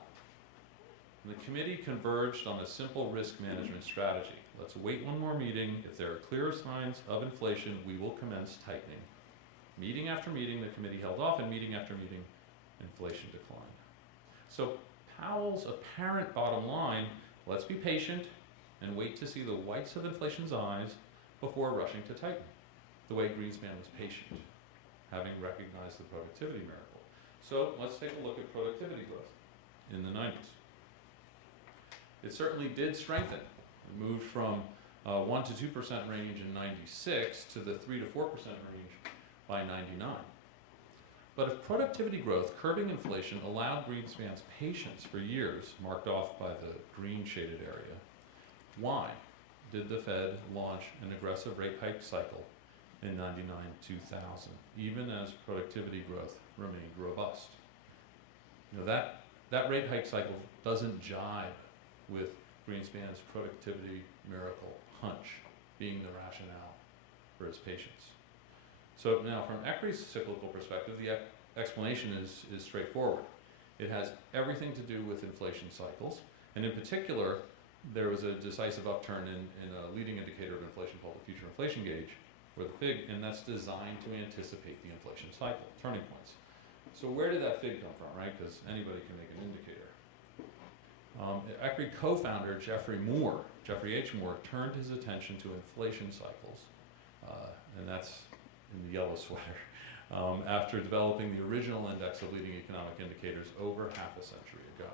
And the committee converged on a simple risk management strategy. Let's wait one more meeting. If there are clear signs of inflation, we will commence tightening. Meeting after meeting, the committee held off, and meeting after meeting, inflation declined. So Powell's apparent bottom line, let's be patient and wait to see the whites of inflation's eyes before rushing to tighten, the way Greenspan was patient, having recognized the productivity miracle. So let's take a look at productivity growth in the 90s. It certainly did strengthen. It moved from 1 to 2% range in 96 to the 3 to 4% range by 99. But if productivity growth, curbing inflation, allowed Greenspan's patience for years, marked off by the green shaded area, why did the Fed launch an aggressive rate hike cycle in 99-2000, even as productivity growth remained robust? You know, that rate hike cycle doesn't jibe with Greenspan's productivity miracle hunch being the rationale for his patience. So now, from Equry's cyclical perspective, the explanation is straightforward. It has everything to do with inflation cycles, and in particular, there was a decisive upturn in a leading indicator of inflation called the future inflation gauge, or the FIG, and that's designed to anticipate the inflation cycle, turning points. So where did that FIG come from, right? Because anybody can make an indicator. Equry co-founder Jeffrey H. Moore, turned his attention to inflation cycles, and that's in the yellow sweater, after developing the original index of leading economic indicators over half a century ago.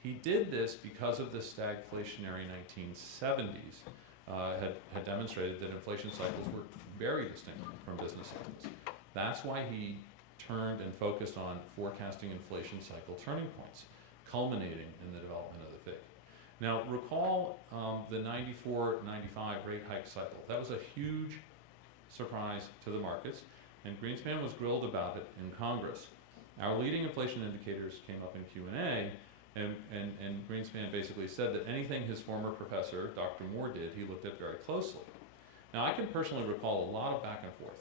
He did this because of the stagflationary 1970s had demonstrated that inflation cycles were very distinct from business cycles. That's why he turned and focused on forecasting inflation cycle turning points, culminating in the development of the FIG. Now, recall the 94-95 rate hike cycle. That was a huge surprise to the markets, and Greenspan was grilled about it in Congress. Our leading inflation indicators came up in Q&A, and Greenspan basically said that anything his former professor, Dr. Moore, did, he looked at very closely. Now, I can personally recall a lot of back and forth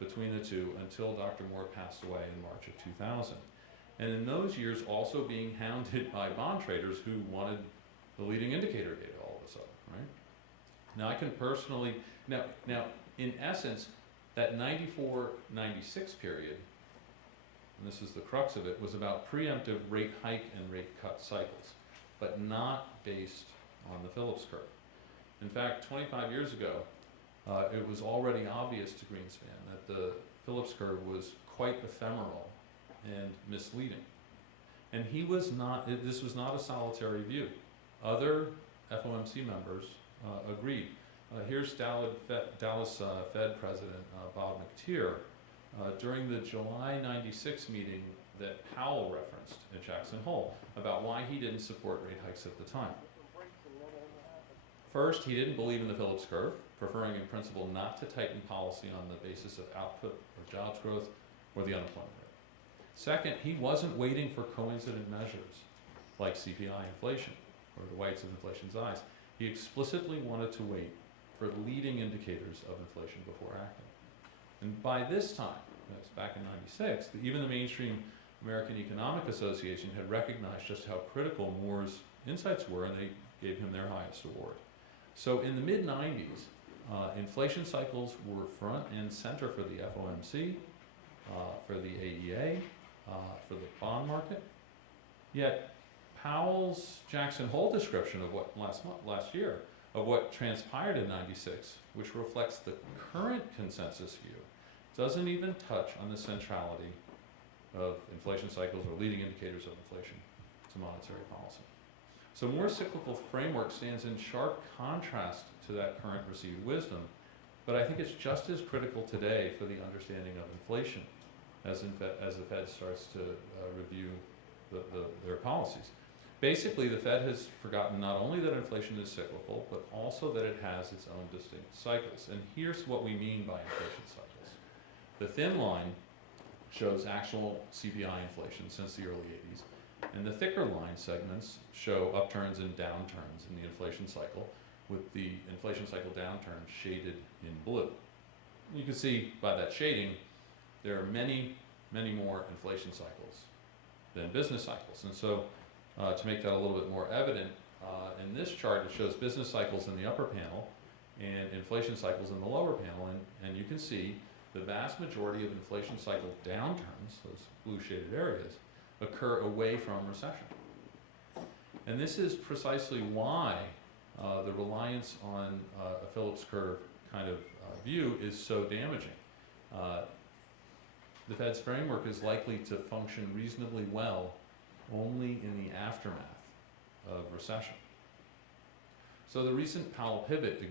between the two until Dr. Moore passed away in March of 2000. And in those years, also being hounded by bond traders who wanted the leading indicator data all of a sudden, right? Now, I can personally, now in essence, that 94-96 period, and this is the crux of it, was about preemptive rate hike and rate cut cycles, but not based on the Phillips curve. In fact, 25 years ago, it was already obvious to Greenspan that the Phillips curve was quite ephemeral and misleading. And he was not, this was not a solitary view. Other FOMC members agreed. Here's Dallas Fed President Bob McTeer during the July 96 meeting that Powell referenced at Jackson Hole about why he didn't support rate hikes at the time. First, he didn't believe in the Phillips curve, preferring in principle not to tighten policy on the basis of output or jobs growth or the unemployment rate. Second, he wasn't waiting for coincident measures like CPI inflation or the whites of inflation's eyes. He explicitly wanted to wait for leading indicators of inflation before acting. And by this time, that's back in 96, even the mainstream American Economic Association had recognized just how critical Moore's insights were, and they gave him their highest award. So in the mid-90s, inflation cycles were front and center for the FOMC, for the AEA, for the bond market. Yet Powell's Jackson Hole description of what last year, of what transpired in 96, which reflects the current consensus view, doesn't even touch on the centrality of inflation cycles or leading indicators of inflation to monetary policy. So more cyclical framework stands in sharp contrast to that current received wisdom, but I think it's just as critical today for the understanding of inflation as the Fed starts to review their policies. Basically, the Fed has forgotten not only that inflation is cyclical, but also that it has its own distinct cycles. And here's what we mean by inflation cycles. The thin line shows actual CPI inflation since the early 80s, and the thicker line segments show upturns and downturns in the inflation cycle, with the inflation cycle downturn shaded in blue. You can see by that shading, there are many, many more inflation cycles than business cycles. And so to make that a little bit more evident, in this chart it shows business cycles in the upper panel and inflation cycles in the lower panel, and you can see the vast majority of inflation cycle downturns, those blue shaded areas, occur away from recession. And this is precisely why the reliance on a Phillips curve kind of view is so damaging. The Fed's framework is likely to function reasonably well only in the aftermath of recession. So the recent Powell pivot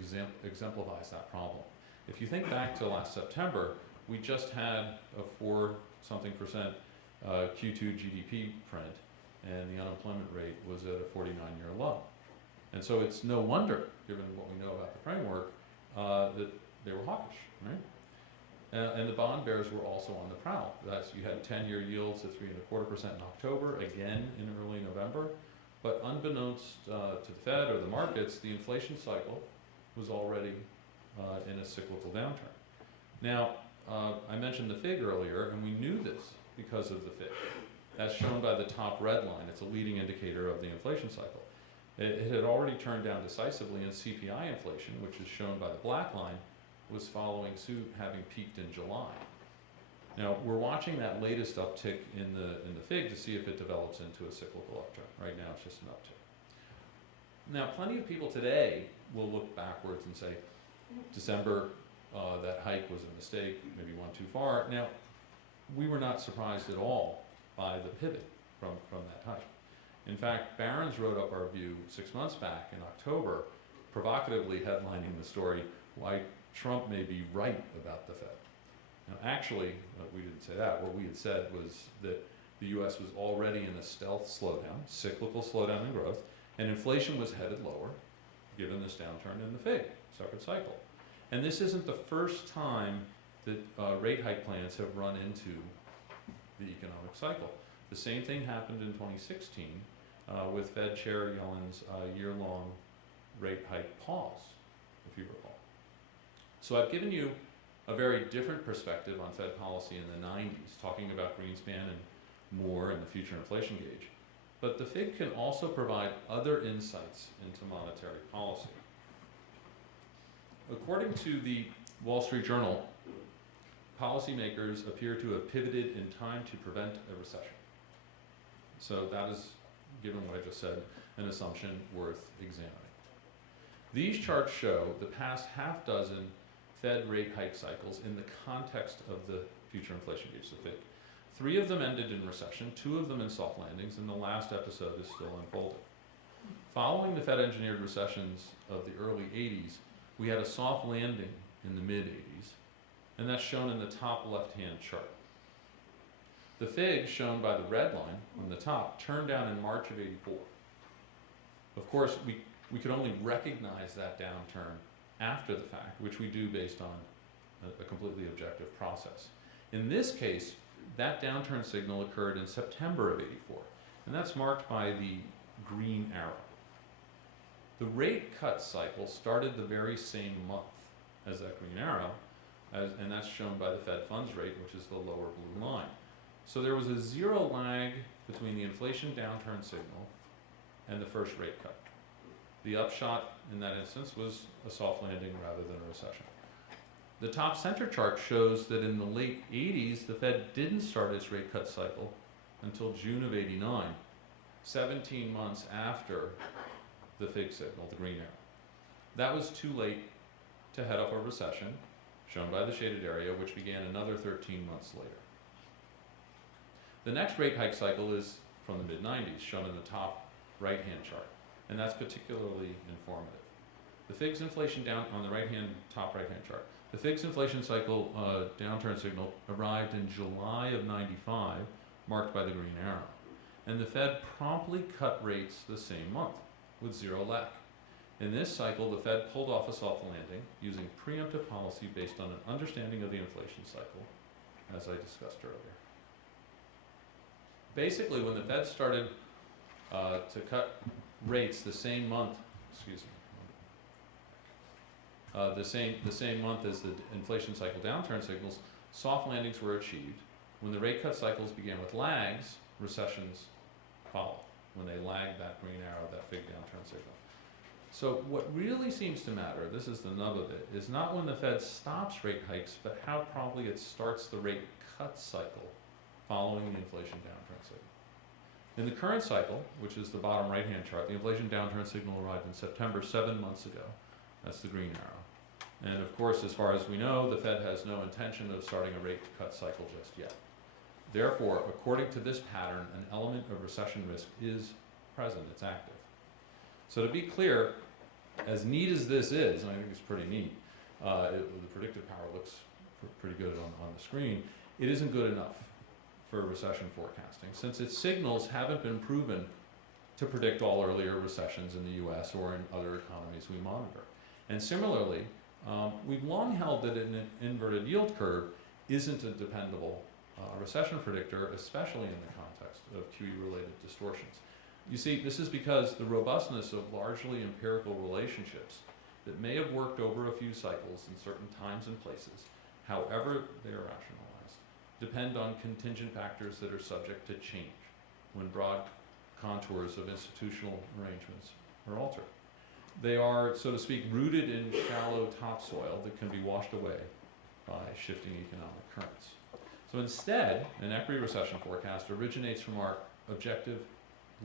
exemplifies that problem. If you think back to last September, we just had a 4-something% Q2 GDP print, and the unemployment rate was at a 49-year low. And so it's no wonder, given what we know about the framework, that they were hawkish, right? And the bond bears were also on the prowl. That's, you had 10-year yields at 3.25% in October, again in early November. But unbeknownst to the Fed or the markets, the inflation cycle was already in a cyclical downturn. Now, I mentioned the FIG earlier, and we knew this because of the FIG. That's shown by the top red line. It's a leading indicator of the inflation cycle. It had already turned down decisively, and CPI inflation, which is shown by the black line, was following suit, having peaked in July. Now, we're watching that latest uptick in the FIG to see if it develops into a cyclical upturn. Right now, it's just an uptick. Now, plenty of people today will look backwards and say, December, that hike was a mistake, maybe one too far. Now, we were not surprised at all by the pivot from that hike. In fact, Barron's wrote up our view 6 months back in October, provocatively headlining the story, "Why Trump may be right about the Fed." Now, actually, we didn't say that. What we had said was that the U.S. was already in a stealth slowdown, cyclical slowdown in growth, and inflation was headed lower, given this downturn in the FIG, separate cycle. And this isn't the first time that rate hike plans have run into the economic cycle. The same thing happened in 2016 with Fed Chair Yellen's year-long rate hike pause, if you recall. So I've given you a very different perspective on Fed policy in the 90s, talking about Greenspan and Moore and the future inflation gauge. But the FIG can also provide other insights into monetary policy. According to the Wall Street Journal, policymakers appear to have pivoted in time to prevent a recession. So that is, given what I just said, an assumption worth examining. These charts show the past half dozen Fed rate hike cycles in the context of the future inflation gauge, the FIG. 3 of them ended in recession, 2 of them in soft landings, and the last episode is still unfolding. Following the Fed engineered recessions of the early 80s, we had a soft landing in the mid-80s, and that's shown in the top left-hand chart. The FIG, shown by the red line on the top, turned down in March of '84. Of course, we could only recognize that downturn after the fact, which we do based on a completely objective process. In this case, that downturn signal occurred in September of '84, and that's marked by the green arrow. The rate cut cycle started the very same month as that green arrow, and that's shown by the Fed funds rate, which is the lower blue line. So there was a 0 lag between the inflation downturn signal and the first rate cut. The upshot in that instance was a soft landing rather than a recession. The top center chart shows that in the late 80s, the Fed didn't start its rate cut cycle until June of '89, 17 months after the FIG signal, the green arrow. That was too late to head off a recession, shown by the shaded area, which began another 13 months later. The next rate hike cycle is from the mid-90s, shown in the top right-hand chart, and that's particularly informative. The FIGS inflation on the top right-hand chart. The FIGS inflation cycle downturn signal arrived in July of 95, marked by the green arrow. And the Fed promptly cut rates the same month with zero lag. In this cycle, the Fed pulled off a soft landing using preemptive policy based on an understanding of the inflation cycle, as I discussed earlier. Basically, when the Fed started to cut rates the same month, the same month as the inflation cycle downturn signals, soft landings were achieved. When the rate cut cycles began with lags, recessions followed. When they lagged that green arrow, that big downturn signal. So what really seems to matter, this is the nub of it, is not when the Fed stops rate hikes, but how promptly it starts the rate cut cycle following the inflation downturn signal. In the current cycle, which is the bottom right-hand chart, the inflation downturn signal arrived in September, 7 months ago. That's the green arrow. And of course, as far as we know, the Fed has no intention of starting a rate cut cycle just yet. Therefore, according to this pattern, an element of recession risk is present, it's active. So to be clear, as neat as this is, and I think it's pretty neat, the predictive power looks pretty good on the screen, it isn't good enough for recession forecasting, since its signals haven't been proven to predict all earlier recessions in the US or in other economies we monitor. And similarly, we've long held that an inverted yield curve isn't a dependable recession predictor, especially in the context of QE-related distortions. You see, this is because the robustness of largely empirical relationships that may have worked over a few cycles in certain times and places, however they are rationalized, depend on contingent factors that are subject to change when broad contours of institutional arrangements are altered. They are, so to speak, rooted in shallow topsoil that can be washed away by shifting economic currents. So instead, an equity recession forecast originates from our objective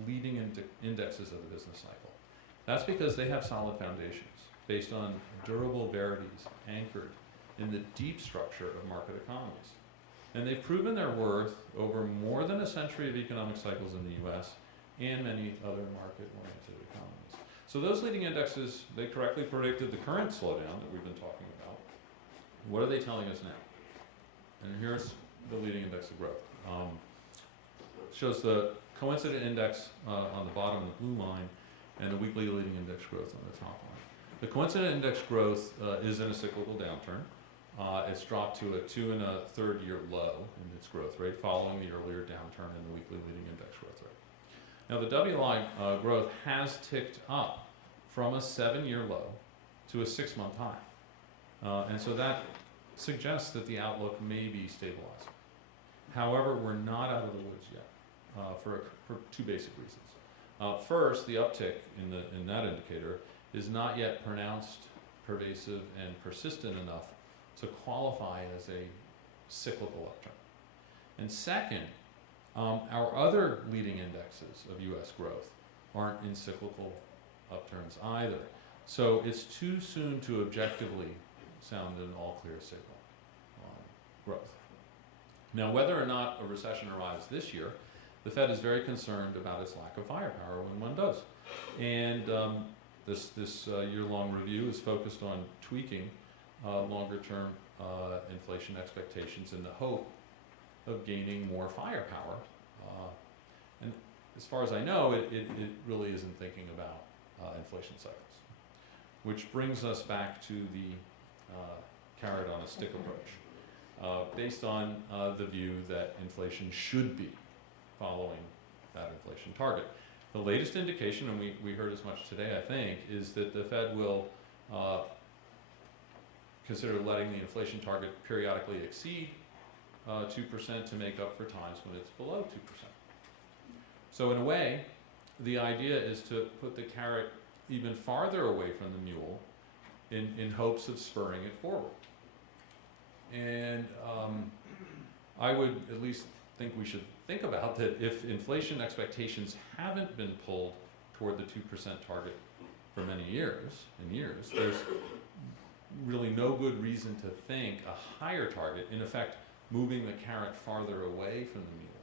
leading indexes of the business cycle. That's because they have solid foundations based on durable verities anchored in the deep structure of market economies. And they've proven their worth over more than a century of economic cycles in the US and many other market-oriented economies. So those leading indexes, they correctly predicted the current slowdown that we've been talking about. What are they telling us now? And here's the leading index of growth. Shows the coincident index on the bottom, the blue line, and the weekly leading index growth on the top line. The coincident index growth is in a cyclical downturn. It's dropped to a 2 1/3 year low in its growth rate following the earlier downturn in the weekly leading index growth rate. Now the WLI growth has ticked up from a 7-year low to a 6-month high. And so that suggests that the outlook may be stabilizing. However, we're not out of the woods yet for two basic reasons. First, the uptick in that indicator is not yet pronounced, pervasive, and persistent enough to qualify as a cyclical upturn. And second, our other leading indexes of US growth aren't in cyclical upturns either. So it's too soon to objectively sound an all-clear signal on growth. Now, whether or not a recession arrives this year, the Fed is very concerned about its lack of firepower when one does. And this year-long review is focused on tweaking longer-term inflation expectations in the hope of gaining more firepower. And as far as I know, it really isn't thinking about inflation cycles. Which brings us back to the carrot on a stick approach, based on the view that inflation should be following that inflation target. The latest indication, and we heard as much today, I think, is that the Fed will consider letting the inflation target periodically exceed 2% to make up for times when it's below 2%. So in a way, the idea is to put the carrot even farther away from the mule in hopes of spurring it forward. And I would at least think we should think about that if inflation expectations haven't been pulled toward the 2% target for many years, there's really no good reason to think a higher target, in effect, moving the carrot farther away from the mule,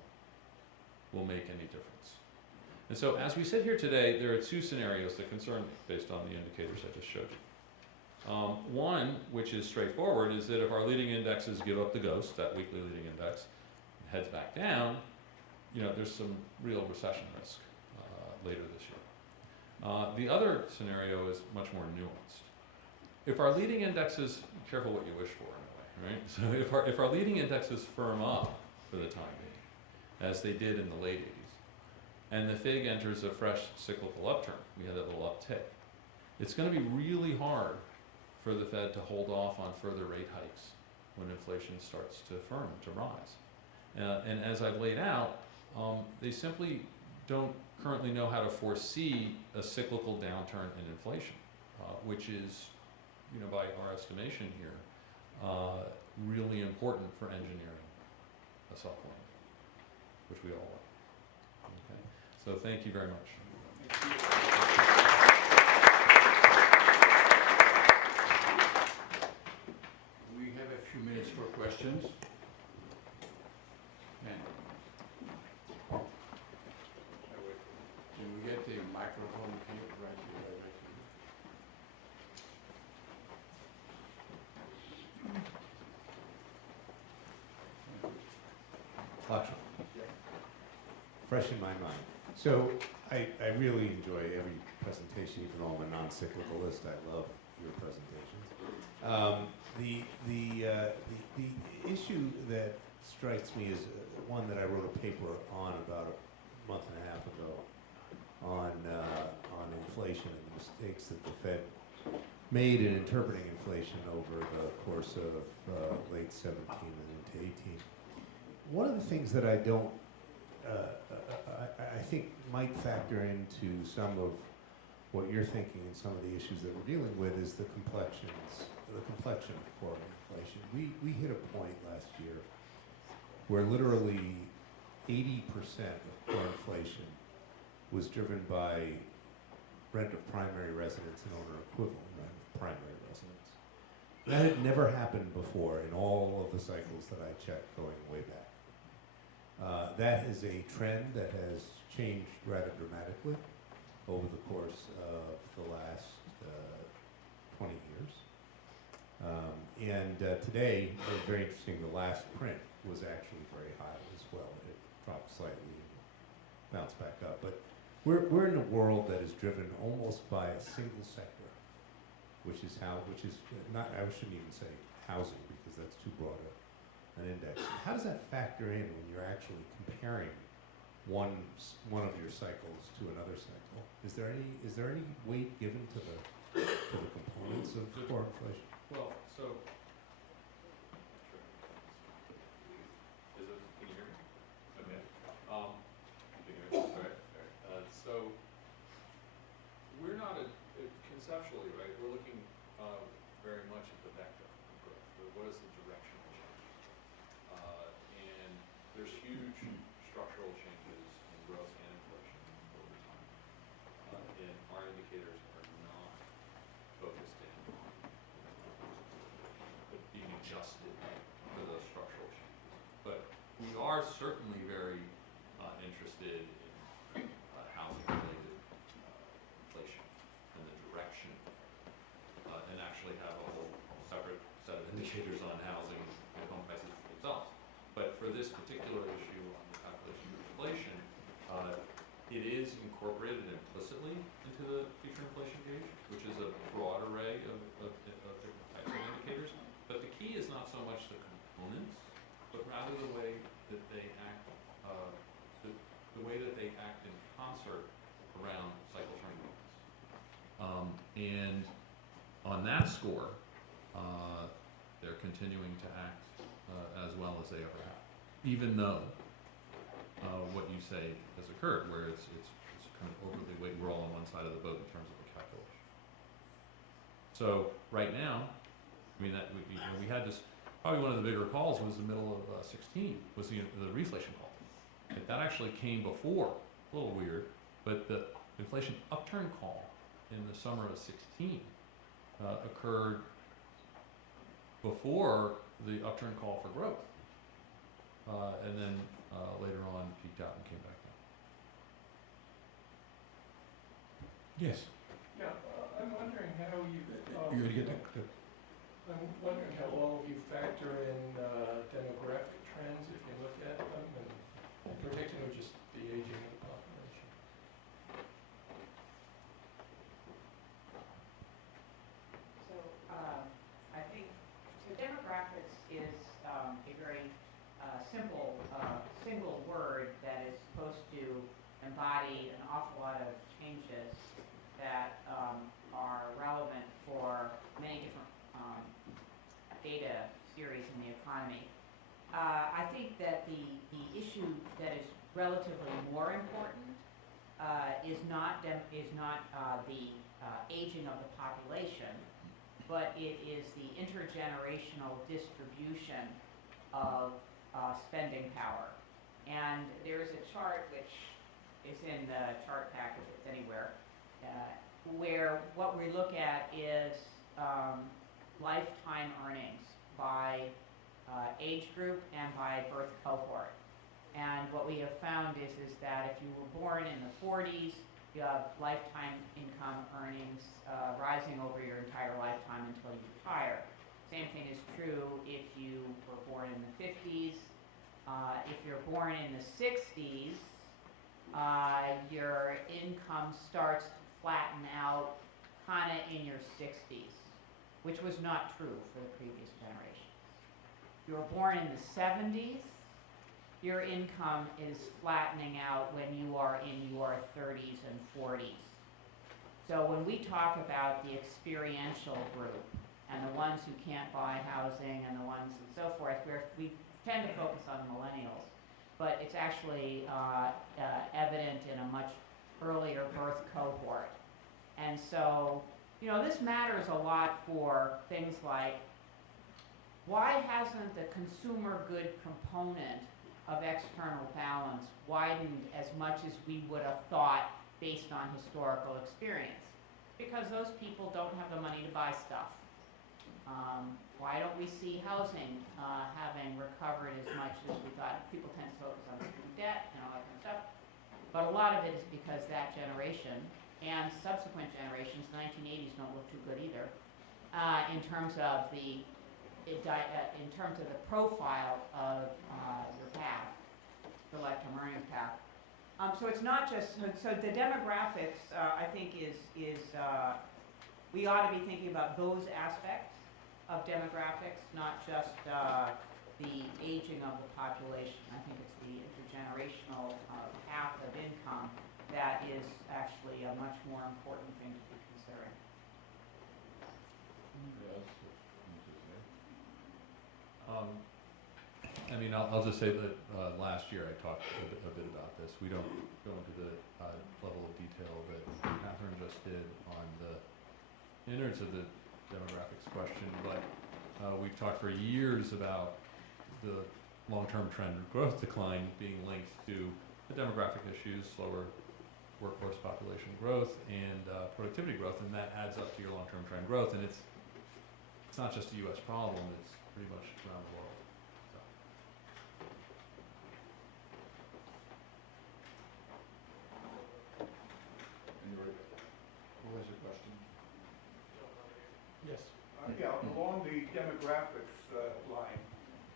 will make any difference. And so as we sit here today, there are two scenarios that concern me based on the indicators I just showed you. One, which is straightforward, is that if our leading indexes give up the ghost, that weekly leading index, heads back down, there's some real recession risk later this year. The other scenario is much more nuanced. If our leading indexes, be careful what you wish for in a way, right? So if our leading indexes firm up for the time being, as they did in the late 80s, and the FIG enters a fresh cyclical upturn, we had that little uptick, it's going to be really hard for the Fed to hold off on further rate hikes when inflation starts to firm, to rise. And as I've laid out, they simply don't currently know how to foresee a cyclical downturn in inflation, which is, by our estimation here, really important for engineering a soft landing, which we all want. Okay. So thank you very much. We have a few minutes for questions. Can we get the microphone here, right here, right here? Lakshman. Fresh in my mind. So I really enjoy every presentation, even though I'm a non-cyclicalist. I love your presentations. The issue that strikes me is one that I wrote a paper on about a month and a half ago on inflation and the mistakes that the Fed made in interpreting inflation over the course of late 17 and into 18. One of the things that I don't, I think might factor into some of what you're thinking and some of the issues that we're dealing with is the complexion of core inflation. We hit a point last year where literally 80% of core inflation was driven by rent of primary residence and owner equivalent rent of primary residence. That had never happened before in all of the cycles that I checked going way back. That is a trend that has changed rather dramatically over the course of the last 20 years. Today, it was very interesting, the last print was actually very high as well. It dropped slightly and bounced back up. But we're in a world that is driven almost by a single sector, which is not, I shouldn't even say housing because that's too broad an index. How does that factor in when you're actually comparing one of your cycles to another cycle? Is there any weight given to the components of core inflation? Well, so can you hear me? Okay. Can you hear me? All right. So we're not conceptually, right? We're looking very much at the vector of growth. What is the direction of change? And there's huge structural changes in growth and inflation over time. And our indicators are not focused in on being adjusted for those structural changes. But we are certainly very interested in housing-related inflation and the direction, and actually have a whole separate set of indicators on housing and home prices themselves. But for this particular issue on the calculation of inflation, it is incorporated implicitly into the future inflation gauge, which is a broad array of different types of indicators. But the key is not so much the components, but rather the way that they act, the way that they act in concert around cycle turning points. And on that score, they're continuing to act as well as they ever have, even though what you say has occurred, where it's kind of overly weight. We're all on one side of the boat in terms of the calculation. So right now, I mean, that we had this. Probably one of the bigger calls was the middle of 16 was the reflation call. That actually came before, a little weird, but the inflation upturn call in the summer of 16 occurred before the upturn call for growth. and then later on peaked out and came back down. Yes. Yeah, I'm wondering how you, You get I'm wondering how all of you factor in demographic trends if you look at them, and in particular just the aging of the population. So, I think, so demographics is a very simple, single word that is supposed to embody an awful lot of changes that are relevant for many different data series in the economy. I think that the issue that is relatively more important is not the aging of the population, but it is the intergenerational distribution of spending power. And there is a chart which is in the chart pack if it's anywhere, where what we look at is lifetime earnings by age group and by birth cohort. And what we have found is that if you were born in the 40s, you have lifetime income earnings rising over your entire lifetime until you retire. Same thing is true if you were born in the 50s. If you're born in the 60s, your income starts to flatten out kind of in your 60s, which was not true for the previous generations. If you were born in the 70s, your income is flattening out when you are in your 30s and 40s. So when we talk about the experiential group and the ones who can't buy housing and the ones and so forth, we tend to focus on millennials, but it's actually evident in a much earlier birth cohort. And so, this matters a lot for things like, why hasn't the consumer good component of external balance widened as much as we would have thought based on historical experience? Because those people don't have the money to buy stuff. Why don't we see housing having recovered as much as we thought? People tend to focus on student debt and all that kind of stuff. But a lot of it is because that generation and subsequent generations, the 1980s don't look too good either, in terms of the profile of your path, the lifetime earnings path. So it's not just, so the demographics, I think is we ought to be thinking about those aspects of demographics, not just the aging of the population. I think it's the intergenerational path of income that is actually a much more important thing to be considering. I'll just say that last year I talked a bit about this. We don't go into the level of detail that Catherine just did on the innards of the demographics question, but we've talked for years about the long-term trend of growth decline being linked to the demographic issues, slower workforce population growth and productivity growth, and that adds up to your long-term trend growth. And it's not just a U.S. problem; it's pretty much around the world. Anyway, who has a question? Yes. Yeah, along the demographics line,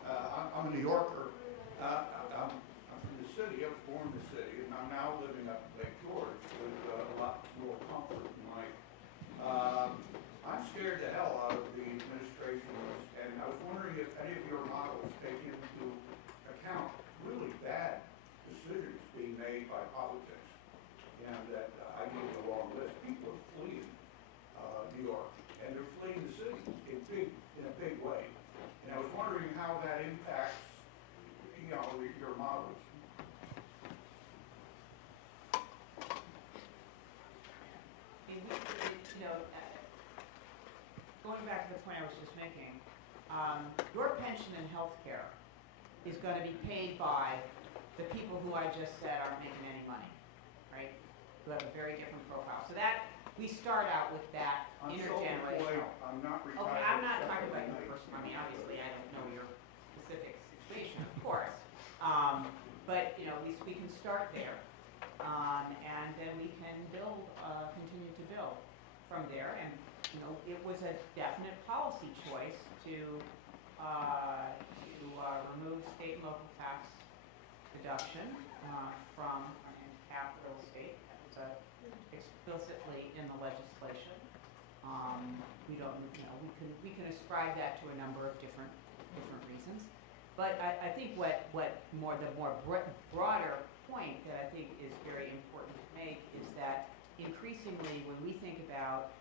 I'm a New Yorker. I'm from the city. I was born in the city, and I'm now living up in Lake George with a lot more comfort in life. I'm scared the hell out of the administration, and I was wondering if any of your models take into account really bad decisions being made by politics, and that I gave a long list. People are fleeing New York, and they're fleeing the city in a big way. And I was wondering how that impacts, your models. Going back to the point I was just making, your pension and health care is going to be paid by the people who I just said aren't making any money, right? Who have a very different profile. So that, we start out with that I'm intergenerational. I'm not retired. Okay, I'm not talking about your personal, obviously I don't know your specific situation, of course. from there, and, you know, it was a definite policy choice to remove state and local tax deduction from capital estate. That was explicitly in the legislation. We don't, you know, we can ascribe that to a number of different reasons. But I think the more broader point that I think is very important to make is that increasingly when we think about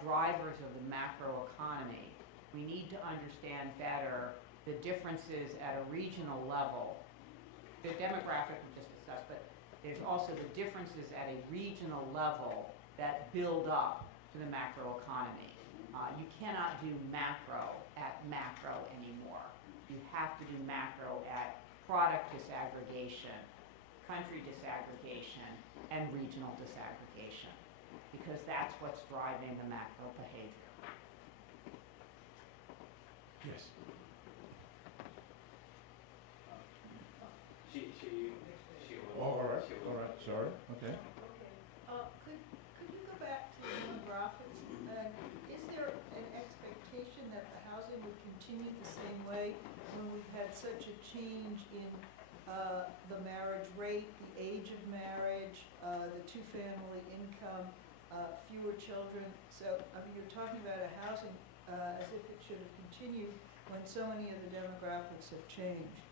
drivers of the macroeconomy, we need to understand better the differences at a regional level. The demographic we just discussed, but there's also the differences at a regional level that build up to the macroeconomy. You cannot do macro at macro anymore. You have to do macro at product disaggregation, country disaggregation, and regional disaggregation, because that's what's driving the macro behavior. Yes. All right, sorry, okay. Could you go back to demographics? Is there an expectation that the housing would continue the same way when we've had such a change in the marriage rate, the age of marriage, the two-family income, fewer children? So, I mean, you're talking about a housing as if it should have continued when so many of the demographics have changed.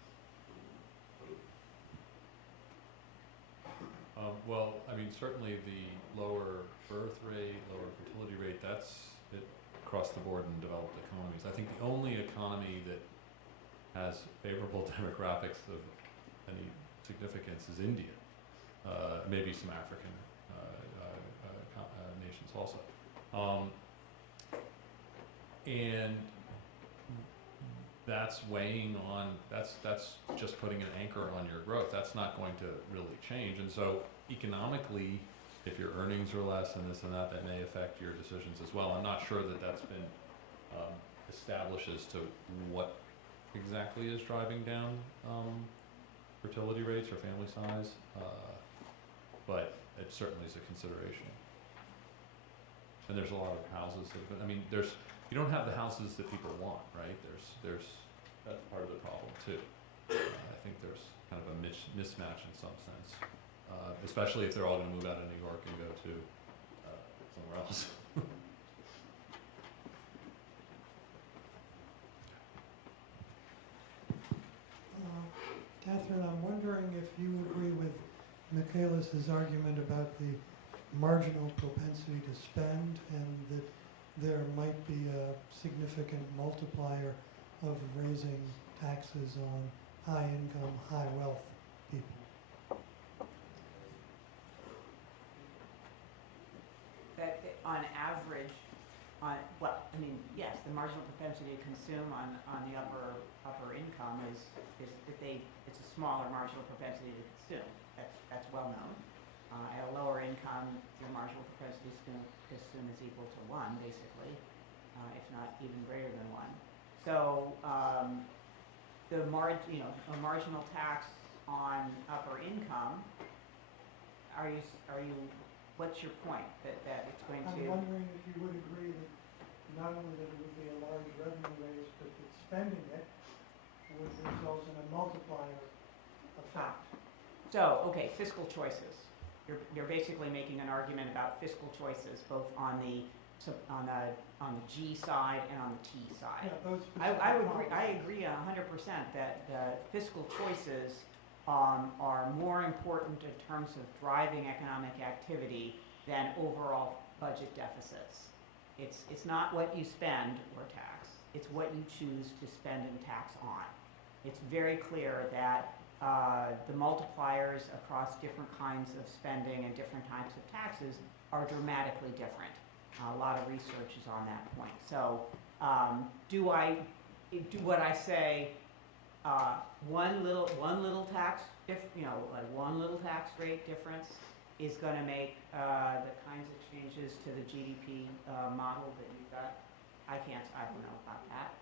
Well, I mean, certainly the lower birth rate, lower fertility rate, that's it across the board in developed economies. I think the only economy that has favorable demographics of any significance is India. Maybe some African nations also. And that's weighing on, that's just putting an anchor on your growth. That's not going to really change. And so economically, if your earnings are less and this and that may affect your decisions as well. I'm not sure that that's been established as to what exactly is driving down fertility rates or family size, but it certainly is a consideration. And there's a lot of houses that, I mean, you don't have the houses that people want, right? That's part of the problem too. I think there's kind of a mismatch in some sense, especially if they're all going to move out of New York and go to somewhere else. Catherine, I'm wondering if you agree with Michalis' argument about the marginal propensity to spend, and that there might be a significant multiplier of raising taxes on high income, high wealth people. That on average, yes, the marginal propensity to consume on the upper income is that it's a smaller marginal propensity to consume. That's well known. At a lower income, your marginal propensity to consume is equal to 1, basically, if not even greater than 1. So a marginal tax on upper income. What's your point that it's going to? I'm wondering if you would agree that not only that it would be a large revenue raise, but that spending it would result in a multiplier effect. So, okay, fiscal choices. You're basically making an argument about fiscal choices, both on the G side and on the T side. Yeah, those I agree 100% that the fiscal choices are more important in terms of driving economic activity than overall budget deficits. It's not what you spend or tax, it's what you choose to spend and tax on. It's very clear that the multipliers across different kinds of spending and different types of taxes are dramatically different. A lot of research is on that point. So do what I say, one little tax, one little tax rate difference is going to make the kinds of changes to the GDP model that you've got. I don't know about that.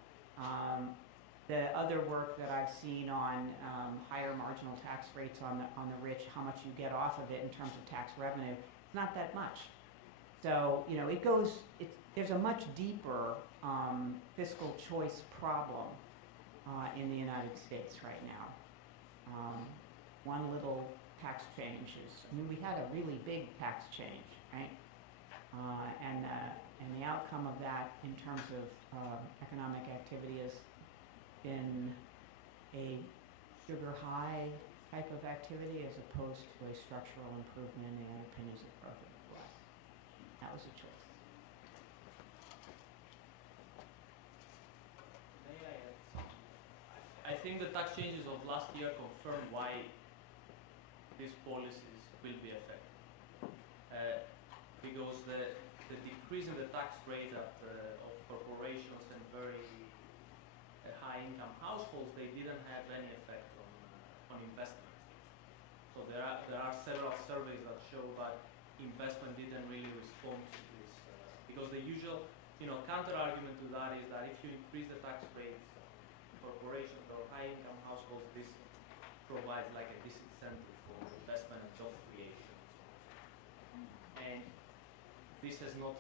The other work that I've seen on higher marginal tax rates on the rich, how much you get off of it in terms of tax revenue, it's not that much. So, you know, there's a much deeper fiscal choice problem in the United States right now. One little tax change we had a really big tax change, right? And the outcome of that in terms of economic activity has been a sugar high type of activity as opposed to a structural improvement in the underpinnings of growth in the U.S. That was a choice. May I add something? I think the tax changes of last year confirm why these policies will be effective. Because the decrease in the tax rate of corporations and very high income households, they didn't have any effect on investment. So there are several surveys that show that investment didn't really respond to this. Because the usual, counter argument to that is that if you increase the tax rates for corporations or high income households, this provides like a disincentive for investment and job creation. And this has not,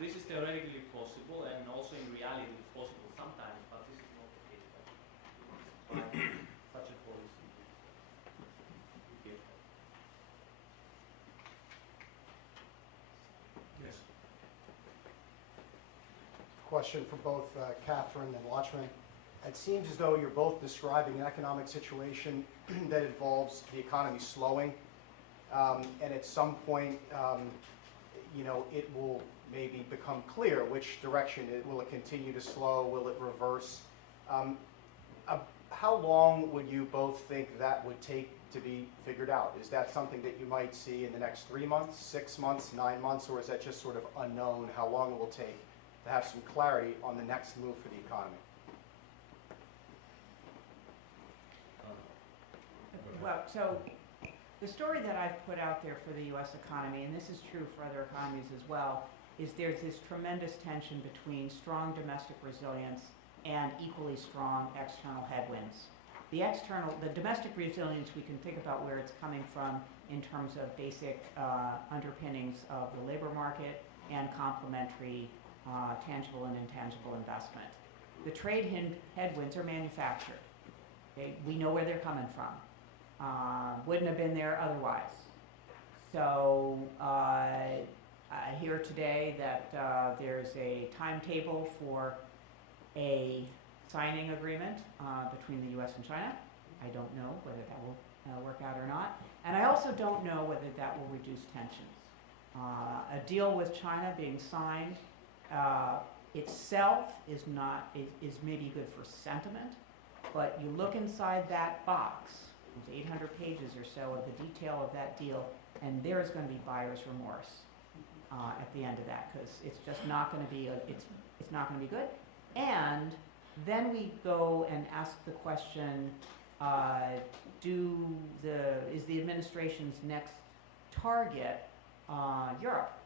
this is theoretically possible, and also in reality it's possible sometimes, but this is not the case. Such a policy would be effective. Yes. Question for both Catherine and Lakshman. It seems as though you're both describing an economic situation that involves the economy slowing, and at some point, it will maybe become clear which direction. Will it continue to slow? Will it reverse? How long would you both think that would take to be figured out? Is that something that you might see in the next 3 months, 6 months, 9 months, or is that just sort of unknown how long it will take to have some clarity on the next move for the economy? Well, so the story that I've put out there for the U.S. economy, and this is true for other economies as well, is there's this tremendous tension between strong domestic resilience and equally strong external headwinds. The domestic resilience, we can think about where it's coming from in terms of basic underpinnings of the labor market and complementary tangible and intangible investment. The trade headwinds are manufactured. Okay? We know where they're coming from. Wouldn't have been there otherwise. So I hear today that there's a timetable for a signing agreement between the U.S. and China. I don't know whether that will work out or not. And I also don't know whether that will reduce tensions. A deal with China being signed itself is maybe good for sentiment, but you look inside that box, there's 800 pages or so of the detail of that deal, and there is going to be buyer's remorse at the end of that, because it's just not going to be it's not going to be good. And then we go and ask the question: is the administration's next target Europe,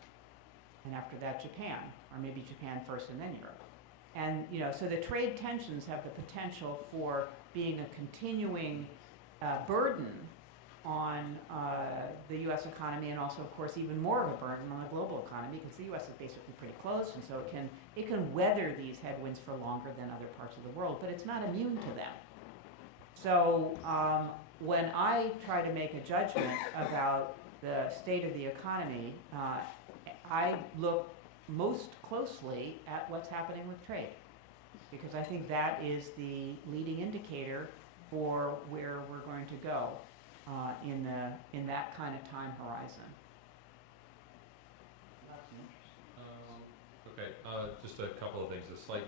and after that Japan, or maybe Japan first and then Europe? And so the trade tensions have the potential for being a continuing burden on the U.S. economy, and also, of course, even more of a burden on the global economy, because the U.S. is basically pretty closed, and so it can weather these headwinds for longer than other parts of the world, but it's not immune to them. So when I try to make a judgment about the state of the economy, I look most closely at what's happening with trade, because I think that is the leading indicator for where we're going to go in that kind of time horizon. Okay, just a couple of things. A slight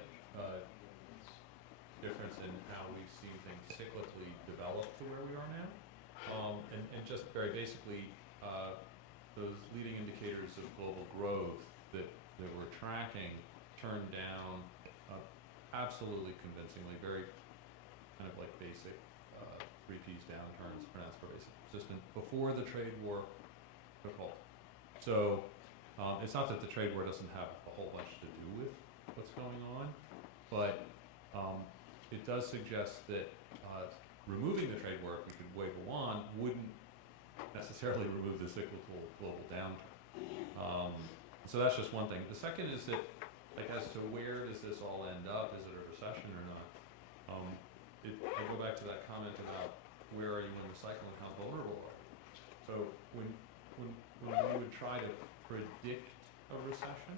difference in how we've seen things cyclically develop to where we are now. And just very basically, those leading indicators of global growth that we're tracking turned down absolutely convincingly, very kind of like basic 3Ps downturns, pronounced pervasive persistent, before the trade war took hold. So it's not that the trade war doesn't have a whole bunch to do with what's going on, but it does suggest that removing the trade war, if we could wave a wand, wouldn't necessarily remove the cyclical global downturn. So that's just one thing. The second is that, like, as to where does this all end up? Is it a recession or not? I go back to that comment about where are you in the cycle and how vulnerable are you? So when we would try to predict a recession,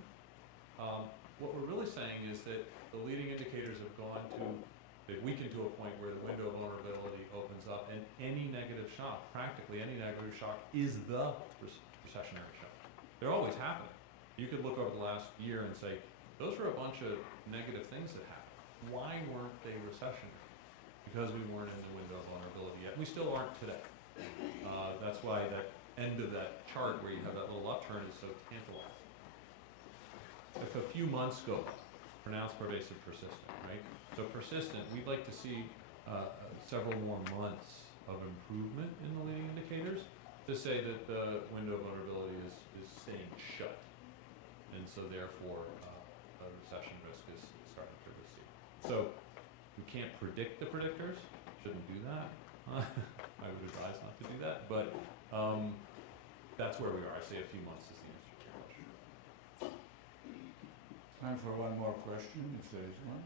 what we're really saying is that the leading indicators have they've weakened to a point where the window of vulnerability opens up, and any negative shock, practically any negative shock, is the recessionary shock. They're always happening. You could look over the last year and say, those were a bunch of negative things that happened. Why weren't they recessionary? Because we weren't in the window of vulnerability yet. We still aren't today. That's why that end of that chart where you have that little upturn is so tantalizing. If a few months go, pronounced, pervasive, persistent, right? So persistent, we'd like to see several more months of improvement in the leading indicators to say that the window of vulnerability is staying shut. And so therefore, a recession risk is starting to recede. So we can't predict the predictors, shouldn't do that. I would advise not to do that, but that's where we are. I say a few months is the answer to your question. Time for one more question, if there is one.